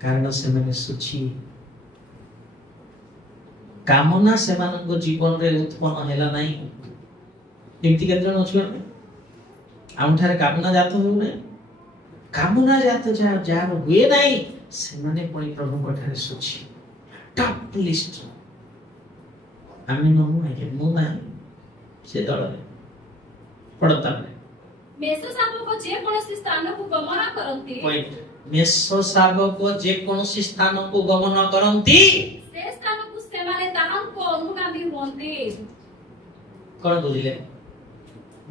कारण से माने सूची कामना से मानको जीवन रे उत्पन्न हैला नहीं एमती के जण अछि हम थारे कामना जात हो नै कामना जात जा हुए नहीं से माने कोई प्रभु पठारे सूची टॉप लिस्ट आमी नो है मु नहीं से दल रे पड़ता है मेषो शावक जे कोनोसी स्थान को गमन करंती पॉइंट मेषो शावक जे कोनोसी स्थान को गमन करंती से स्थान को से माने ताहां को अनुगामी होंती कोन बुझिले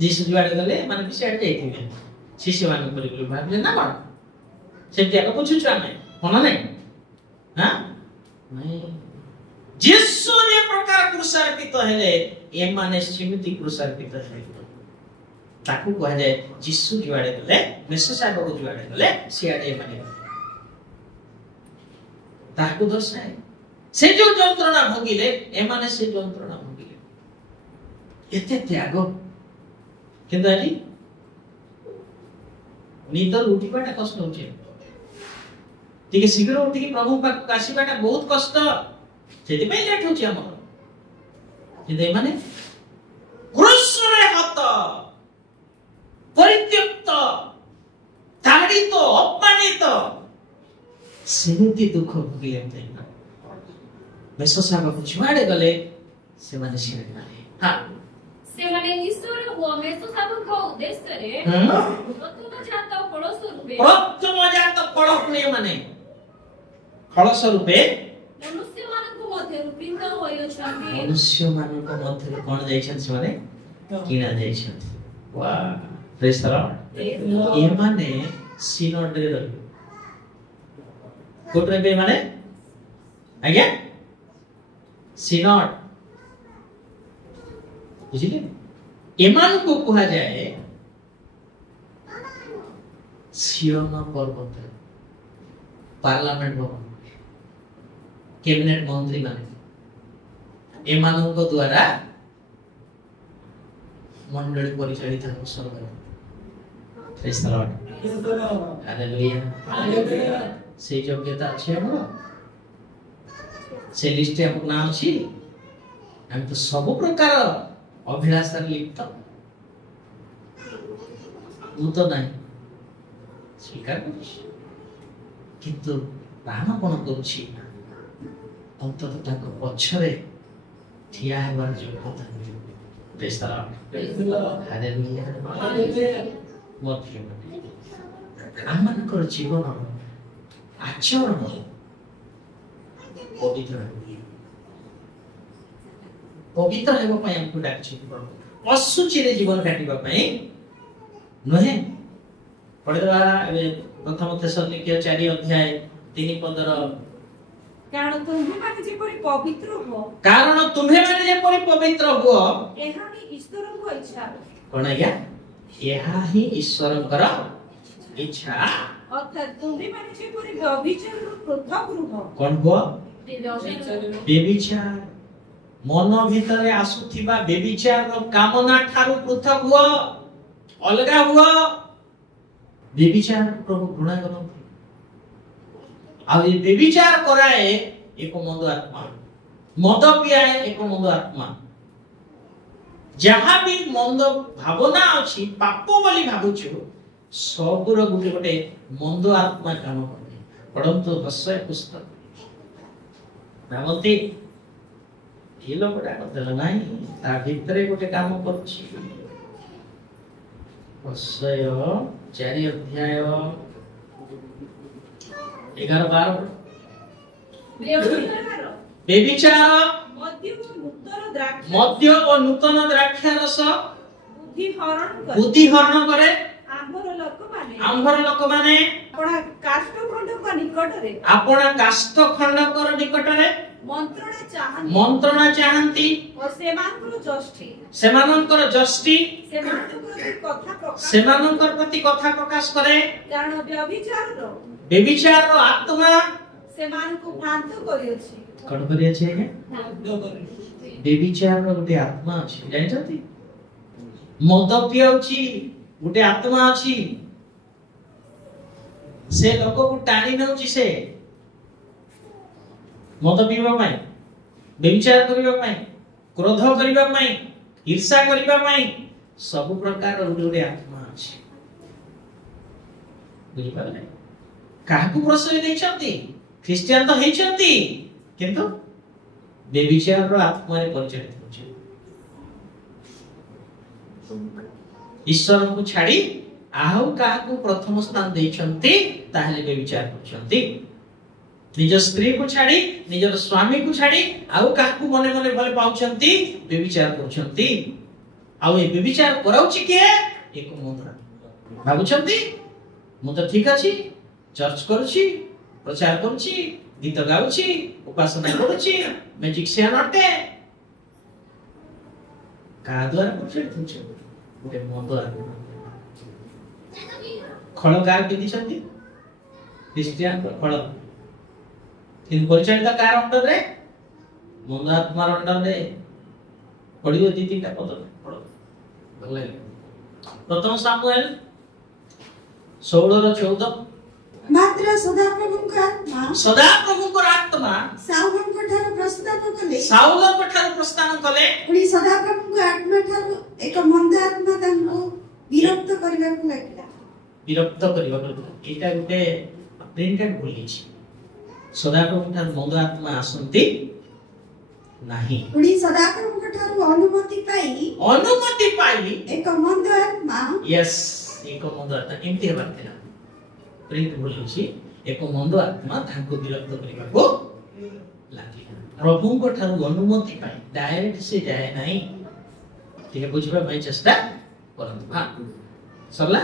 जीसु जुआडे गले माने भी सेड जाइथिबे शिष्य मान करि गले भाबले ना कोन सेमति आको पूछु छामे कोन नै हां नहीं जीसु जे प्रकार क्रूसार्पित हेले ए माने सिमिति क्रूसार्पित हेले ताकू कह जाए जीसु जुआडे गले मेष शावक जुआडे गले सियाडे माने ताकू दर्शाए से जो যন্ত্রণা ভোগিলে এ মানে সে যন্ত্রণা ভোগিলে এতে ত্যাগ কিন্তু আଜି নিদর উঠিবাটা কষ্ট হচ্ছে ঠিক শীঘ্র উঠি প্রভু পাক আসিবাটা বহুত কষ্ট সেটি পাই লেট হচ্ছে আমার কিন্তু এ মানে ক্রুশরে হাত পরিত্যক্ত তাড়িত অপমানিত সেମିତି দুঃখ ভোগিলে তাই না मेष शावक जुआडे गले से माने सियाडे माने हां से माने ईश्वर वो मेष शावक उद्देश्य रे प्रथम जात पड़ोस रूपे ने माने खलस रूपे मनुष्य मानक मध्य पिंड होय छथि मनुष्य मानक मध्य कोन जाइछन से माने किना जाइछन वाह प्रेज द लॉर्ड ये माने सिनोड रे रह कोट रे माने आज्ञा सिनोड बुझिले एमान को कहा जाए सियोन पर्वत पार्लियामेंट भवन कैबिनेट मंत्री माने एमान को द्वारा मंडली परिचालित हो सरकार praise the Lord hallelujah hallelujah से योग्यता আছে আমরা से लिस्ट हम नाम छी हम तो सब प्रकार अभिलाषा लिप्त वो तो नहीं स्वीकार करूछी किंतु प्राण कोन करूछी अंतत ताको पछरे ठिया हेबार योग्यता प्रेज द लॉर्ड हालेलुया मत आमान कर जीवन आचरण पवित्र पवित्र हेबो पय हमकु डाकछि असुचि रे जीवन काटिबा पय नहे पढिबा एबे प्रथम थेसलोनिके 4 अध्याय 3 पदर कारण तुम्हे माने जे परि पवित्र हो एहा ही ईश्वरक इच्छा कोन आज्ञा एहा ही ईश्वरकर इच्छा अर्थात तुम्हे माने जे परि व्यभिचार पृथक रुह कोन हो बेविचार मन भितरे आसुथिबा बेविचार रो कामना ठारू पृथक हुआ अलगा हुआ बेविचार प्रभु घृणा करନ୍ତି आ ये व्यभिचार कराए एक मंद आत्मा, मद पियाए एक मंद आत्मा। जहाँ भी मंद भावना अच्छी पाप बोली भावुछु सबुर गुटे गुटे मंद आत्मा काम करे। पढ़ंतु हस्य पुस्तक नामती ये लोकटा करदेला नाही ता भितरे गोटे काम करछि। हस्य 4 अध्याय 11-12 व्यभिचार मद्य और नूतन द्राक्षारस बुद्धि हरण करे। आंभर लोक माने आपणा काष्ठ खंडकर निकटरे मंत्रणा चाहंती सेमानंकर जष्टि सेमानंकर प्रति कथा प्रकाश करे। कारण व्यभिचार आत्मा सेमानकु भ्रांत करियछि। कोन करियछि के व्यभिचार गोटे आत्मा अछि जानिछथि। मद पियौछि गोटे आत्मा अछि से लोक को टाणी नउछि। से मद पिबा पई व्यभिचार करिबा पई क्रोध करिबा पई ईर्ष्या करिबा पई सब प्रकार गोटे आत्मा अछि। बुझि पाले काहकु प्रश्रय दैछथि ख्रिस्टियन तो हेछथि किंतु व्यभिचार रो आत्मा रे परिचय होछि। ईश्वर को छाड़ी आहु काहकु प्रथम स्थान दैछथि ताहले व्यभिचार करछथि। निज स्त्री को छाड़ी निजर स्वामी को छाड़ी आउ काहकु मने मने भले पाउछथि व्यभिचार करछथि। आउ ए व्यभिचार कराउछि के एक मंत्र भाबुछथि मु तो ठीक अछि चर्च करूछि प्रचार करूछि गीत गाउछि उपासना करूछि मैजिशियन अटे का द्वारा प्रचार करूछि गोटे मंद खळ कार पिदिछथि ख्रिस्टियन खळ इन परिचय कार अंडर रे मंद आत्मा अंडर रे पडियो दी तीनटा पद पढो भले प्रथम सामुएल 16:14 मात्र सदाप्रभुଙ୍କ आत्मा साउलଙ୍କ ଠାରୁ प्रस्थान कले पुଣି सदाप्रभुଙ୍କ आत्मा ଠାରୁ ଏକ ମନ୍ଦ ଆତ୍ମା ତାଙ୍କୁ ବିରକ୍ତ କରିବାକୁ ଲାଗିଲା। ଏଟା ଗୋଟେ ପ୍ରିଣ୍ଟେड ବୋଲିଛି ସଦାପ୍ରଭୁଙ୍କ ଠାରୁ ମନ୍ଦ ଆତ୍ମା ଆସନ୍ତି ନାହିଁ। ପୁଣି ସଦାପ୍ରଭୁଙ୍କ ଠାରୁ ଅନୁମତି ପାଇ ଏକ ମନ୍ଦ ଆତ୍ମା ଏକ ମନ୍ଦ ଆତ୍ମା ଏମିତି ହେବାର ଥିଲା। प्रेरित बोलुछि एक मंद आत्मा तांको विरक्त करिबाको लागिला। प्रभु को ठारू अनुमति पाई डायरेक्ट से जाय नाही ठीक है बुझबा भाई चेष्टा करन। हां सरला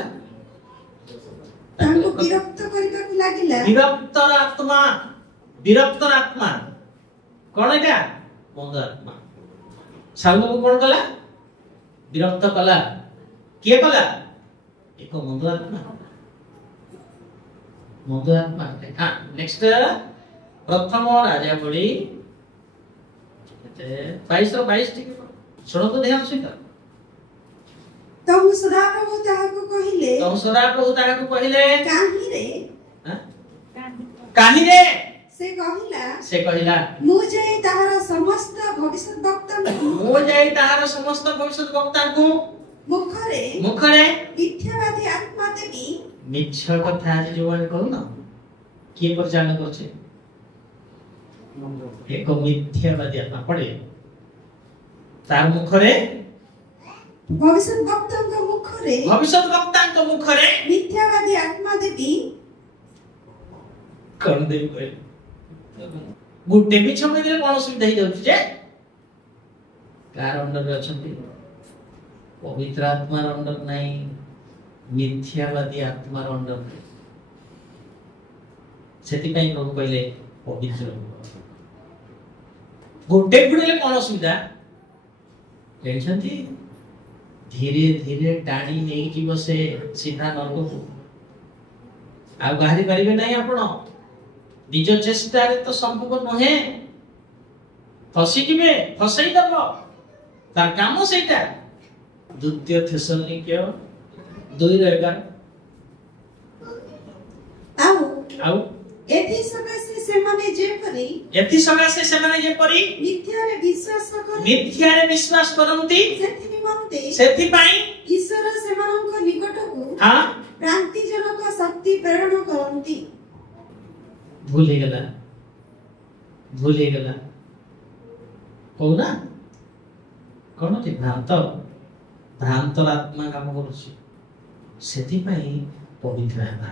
तांको विरक्त करिबाको लागिला। विरक्त आत्मा कोन एटा मंद आत्मा साउल को कोन कला विरक्त कला के कला एक मंद आत्मा मंद आत्मा। हां नेक्स्ट प्रथम राजा बड़ी 22 ठीक सुनो तो ध्यान से तब सदाप्रभु ताहाको कहिले काहे रे से कहिला मु जाई ताहार समस्त भविष्यद्वक्ता को मुखरे मिथ्यावादी आत्मा देवी मिछ कथा आज जो माने कहू ना के प्रचार करछे एक मिथ्यावादी आत्मा पड़े तार मुखरे भविष्यद्वक्ताଙ୍କ मुखरे मिथ्यावादी आत्मा देवी कोन देवी कहले गुटे भी छमे देले कोन सुविधा ही जाउछ जे कार अंडर अछंती पवित्र आत्मा अंडर नहीं मिथ्यावादी आत्मा अंडर सेति पई प्रभु कहले पवित्र गुटे गुडले कोन सुविधा टेंशनथी धीरे धीरे टाणी नहीं जीव से सीधा नरक को आ बाहरी परिबे नहीं आपण निज चेष्टा रे तो संभव नहे फसी जिवे फसई दबो तार काम सेटा द्वितीय थेसलोनिके 2:11 आउ एथि सकाशे सेमाने जेपरि एथि सकाशे सेमाने जेपरि मिथ्यारे विश्वास करନ୍ତି मिथ्यारे विश्वास करନ୍ତି सेथि निमन्ते सेथि पई ईश्वर सेमानଙ୍କ निकटକୁ हां क्रांतिजनक शक्ति प्रेरण करନ୍ତି। भूल गला कोना कोन ते भ्रांत आत्मा काम करूची सेथि पई पवित्र हेबा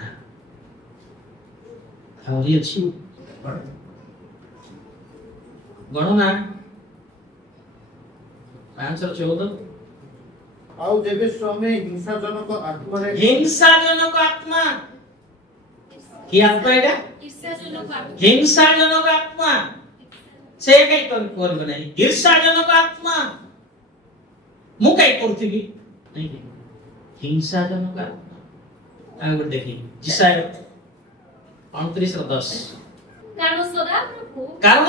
आउरी अछि गणना 5:14 आउ जेबे स्वामी हिंसाजनक आत्मा की आत्मा एटा ईर्ष्याजनक आत्मा से कई करबे नहीं ईर्ष्याजनक आत्मा मु कई करथिबी नहीं हिंसाजनक आत्मा आगो देखि जिसाय 29:10 कारण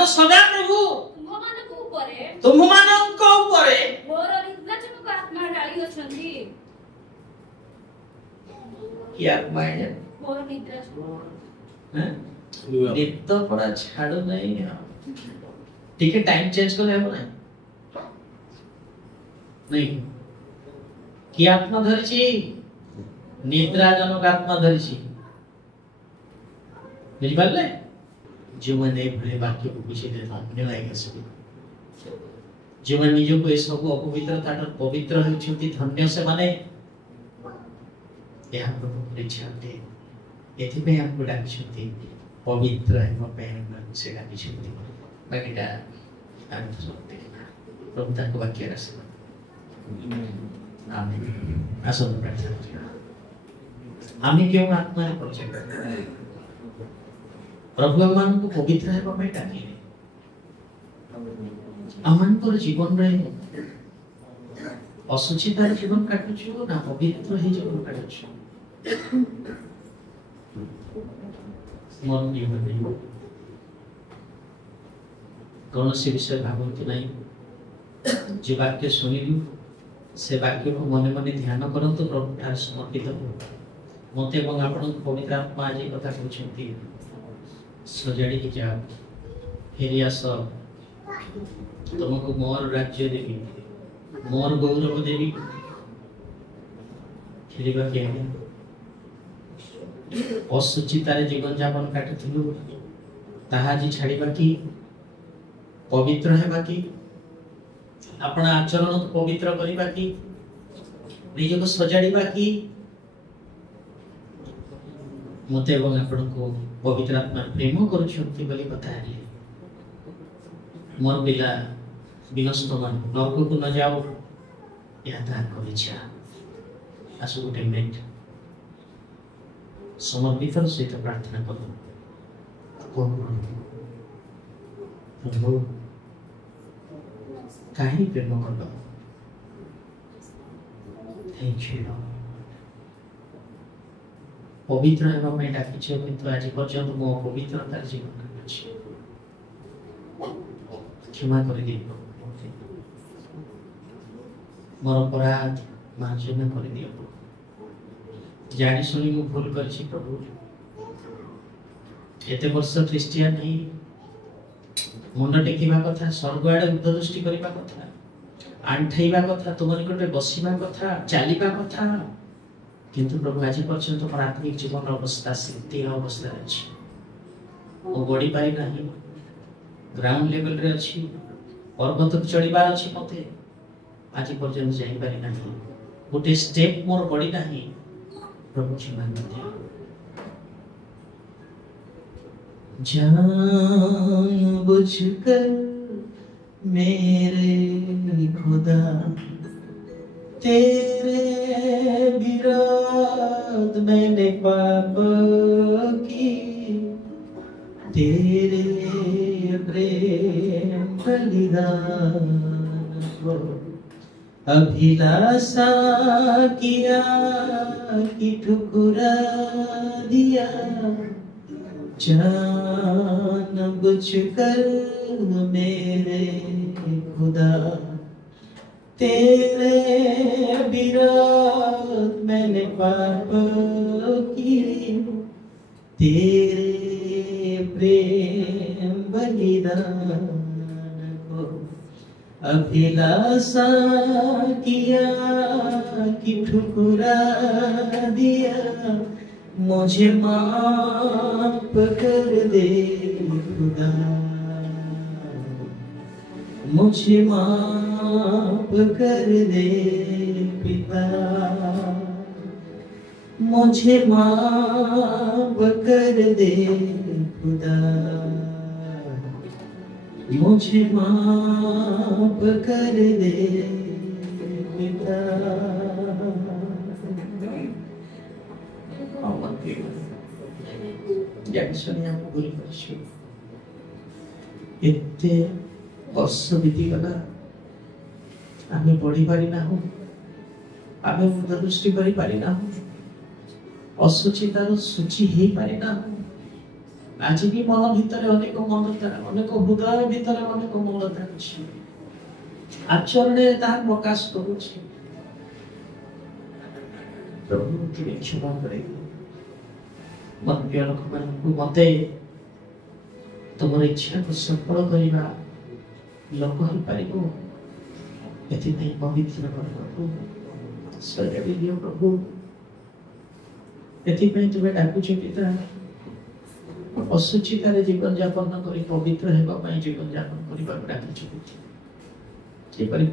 सदा प्रभु तुमମାନଙ୍କ ଉପରେ ମୋର ନିନ୍ଦ୍ରାଜନକ ଆତ୍ମା ଢାଳି ଅଛନ୍ତି। କି ଆତ୍ମା ଏଟା ମୋର ନିନ୍ଦ୍ରାଜନକ ନିଦ ପଡା ଛାଡୁ ନାହିଁ ଟିକେ ଟାଇମ ଚେଞ୍ଜ କଲେ ହେବ ନାହିଁ नहीं कि आत्मा धरिछि निद्राजनक आत्मा धरिछि बुझि पाले जीवन ए भले वाक्य को बुझे दे धन्य लागे सब जीवन निजो को ए सब अपवित्रता पवित्र होइछंती धन्य से माने यह प्रभु परिचाते एथि में हमको डाकिछंती पवित्र है पेन से डाकिछंती बाकीटा हम सुनते प्रभु ताको वाक्य रस आमेन आसन प्रार्थना आमी क्यों आत्मा रे परिचय प्रभु मान को पवित्र है बाबा डाकिले आमनकर जीवन रे असुचितार जीवन काटुछु ना पवित्र हे जीवन काटुछु मन जीवन नहीं कौन से विषय भावंती नहीं जे वाक्य सुनिलु से वाक्य को मने मने ध्यान करंतु प्रभु ठार समर्पित हो मते এবং आपन पवित्र आत्मा आज कथा कहछंती सजाड़ी की जा फेरियास तुमको मोर राज्य देवी मोर गौरव देवी खेलिबा के असुचितार जीवन यापन काटुथिलु ताहा जी छाड़ीबा की पवित्र हेबा की अपना आचरण को पवित्र करिबा की निज को सजाड़ीबा की मते এবং आपण को पवित्र आत्मा प्रेम करूछंती बोली कथा है मोर बिला विनष्ट मन नरक को न जाओ या तार को इच्छा आसु गोटे मिनिट समर्पित सहित प्रार्थना करूँ प्रभु कहीं प्रेम कर थैंक यू पवित्र है मैं डाकी किंतु आज पर्यंत मो पवित्रतार जीवन काटुछि क्षमा कर दे मोर अपराध मार्जना कर दियो जानी सुनी मु भूल करछि प्रभु एते वर्ष क्रिश्चियन नहीं मन टेकिबा कथा स्वर्ग आड़े उद्दृष्टि करिबा कथा आंठाइबा कथा तुम निकटे बसिबा कथा चालिबा कथा किंतु प्रभु आज पर्यंत मोर आत्मिक जीवन अवस्था स्थिति अवस्था अछि ओ बड़ी पाई नहीं ग्राउंड लेवल रे अछि पर्वत चढ़ीबार अछि मते आज पर्यंत जाई पारि नहीं गोटे स्टेप मोर बड़ी नहीं प्रभु क्षमा कर दियो जान बुझकर मेरे खुदा तेरे विरोध मैंने पाप की तेरे प्रेम बलिदान को अभिलाषा किया कि ठुकरा दिया जान बुझकर मेरे खुदा तेरे विरोध मैंने पाप की तेरे अभिलाषा किया कि ठुकरा दिया, मुझे माफ कर दे खुदा, मुझे माफ कर दे पिता, मुझे माफ कर दे खुदा, मुझे माफ कर दे पिता। एते वर्ष बीतीगला आमे पढ़ी पारि ना हो, आमे दृष्टि करि पारि ना हो, असुचितार सूची हे पारि ना हो। आज भी मन भितर अनेक ममता, अनेक हृदय भितर अनेक ममता अछि, आचरण ताहा प्रकाश करूछि। प्रभु तुमे क्षमा करे, मन लोक मते तुम इच्छा को सफल करवा लोक हो पार, पवित्र प्रभु सजाड़ी दियो प्रभु, तुम्हें डाकुच पिता असुचितार जीवन यापन कर पवित्र होगा जीवन यापन करने डाकुच,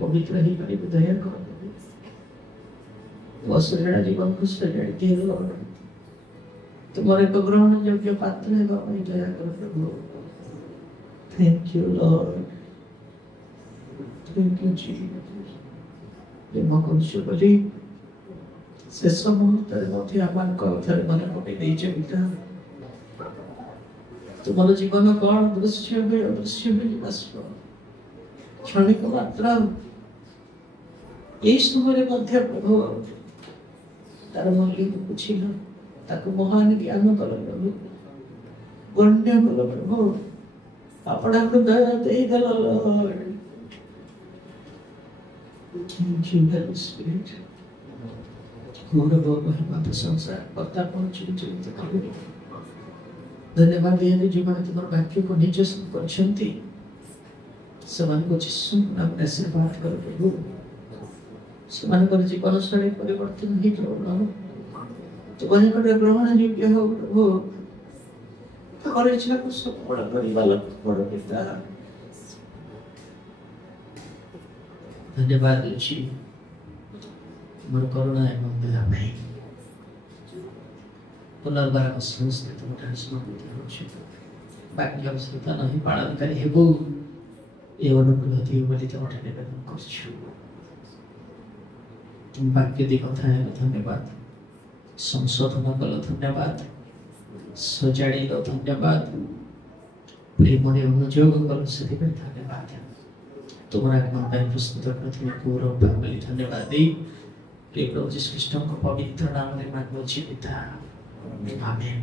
पवित्र हो पारे दया कर, असजड़ा जीवन को सजाड़ी दियो, तुम एक ग्रहण योग्य पात्र होगा दया कर प्रभु। Thank you Lord, thank you Jesus। प्रेम करुछु बोली शेष मुहूर्तरे मध्य आमान कथारे मन पकई देइछ पिता, तुमर जीवन कौन दृश्य हुए अदृश्य हुए आसब क्षणिक मात्र ये समय मध्य प्रभु तार मूल्य बुझिल, ताको महान ज्ञान कल प्रभु, गण्य कल प्रभु, अपना हृदय दे दल Lord. Thank you Holy Spirit। गौरव महिमा प्रशंसा कर्ता पहुंची जीवित करो। धन्यवाद दिए जीवन तुम वाक्य को निज करछंती, समान को यीशु नाम में आशीर्वाद करो प्रभु, समान को जीवन शैली परिवर्तन ही करो, तुम्हारे को ग्रहण योग्य हो प्रभु, तुम्हारे इच्छा को सफल करने वाला बड़ो पिता। धन्यवाद जी मोर करुणा एवं दया में पुनर्बार समस्त तुमठार समर्पित होछु, बाकी अवसरता नहीं पालन करी हेबो ए अनुग्रह दियो बोली तुमठार निवेदन करछु। तुम वाक्य दी कथा है धन्यवाद, संशोधन कल धन्यवाद, सजाड़ी लो धन्यवाद, प्रेम अनुयोग कल से धन्यवाद, तुम्हारा आगमन पर प्रस्तुत करते गौरव भागवली धन्यवाद दी प्रिय प्रभु यीशु ख्रीष्ट को पवित्र नाम में मांगो छी पिता, आमेन।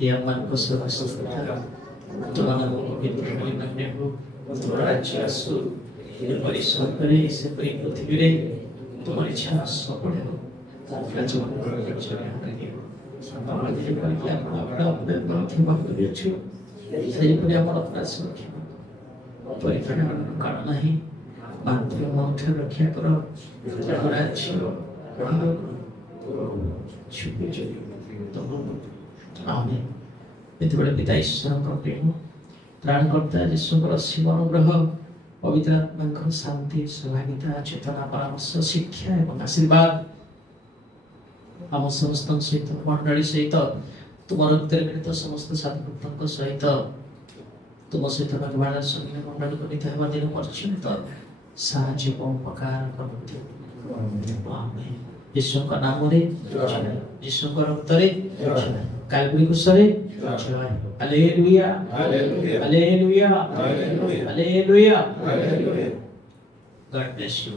ये मन को सर्वश्रेष्ठ तुम्हारा पवित्र बलि मांगने को तुम्हारा राज्य आसु, ये परिश्रम करे इसे प्रिय पृथ्वी रे तुम्हारी इच्छा सफल हो, ताकि जीवन को चले आने दियो। हमारे लिए पर क्या अपना अपने ग्रंथ में भागवली छु, सही पर हमारा अपना सुरक्षा परीक्षा कारण नहीं बांधे मौत रक्षा करो, राज्य छुपे चलिए तो आमेन। इतने पिता ईश्वर का प्रेम, त्राणकर्ता यीशु का असीम अनुग्रह, पवित्र आत्मा का शांति, सहभागिता, चेतना, परामर्श, शिक्षा एवं आशीर्वाद आम समस्त सहित मंडली सहित तुम रक्तरे मिलित समस्त साधुभक्तों सहित तुम सहित भगवान संगीन मंडल को नित्य दिन पर्यंत साहाय्य उपकार करते। आमेन। यीशु का नाम रे यीशु का रक्त रे काल्वरी कुशरे hallelujah hallelujah hallelujah hallelujah. God bless you.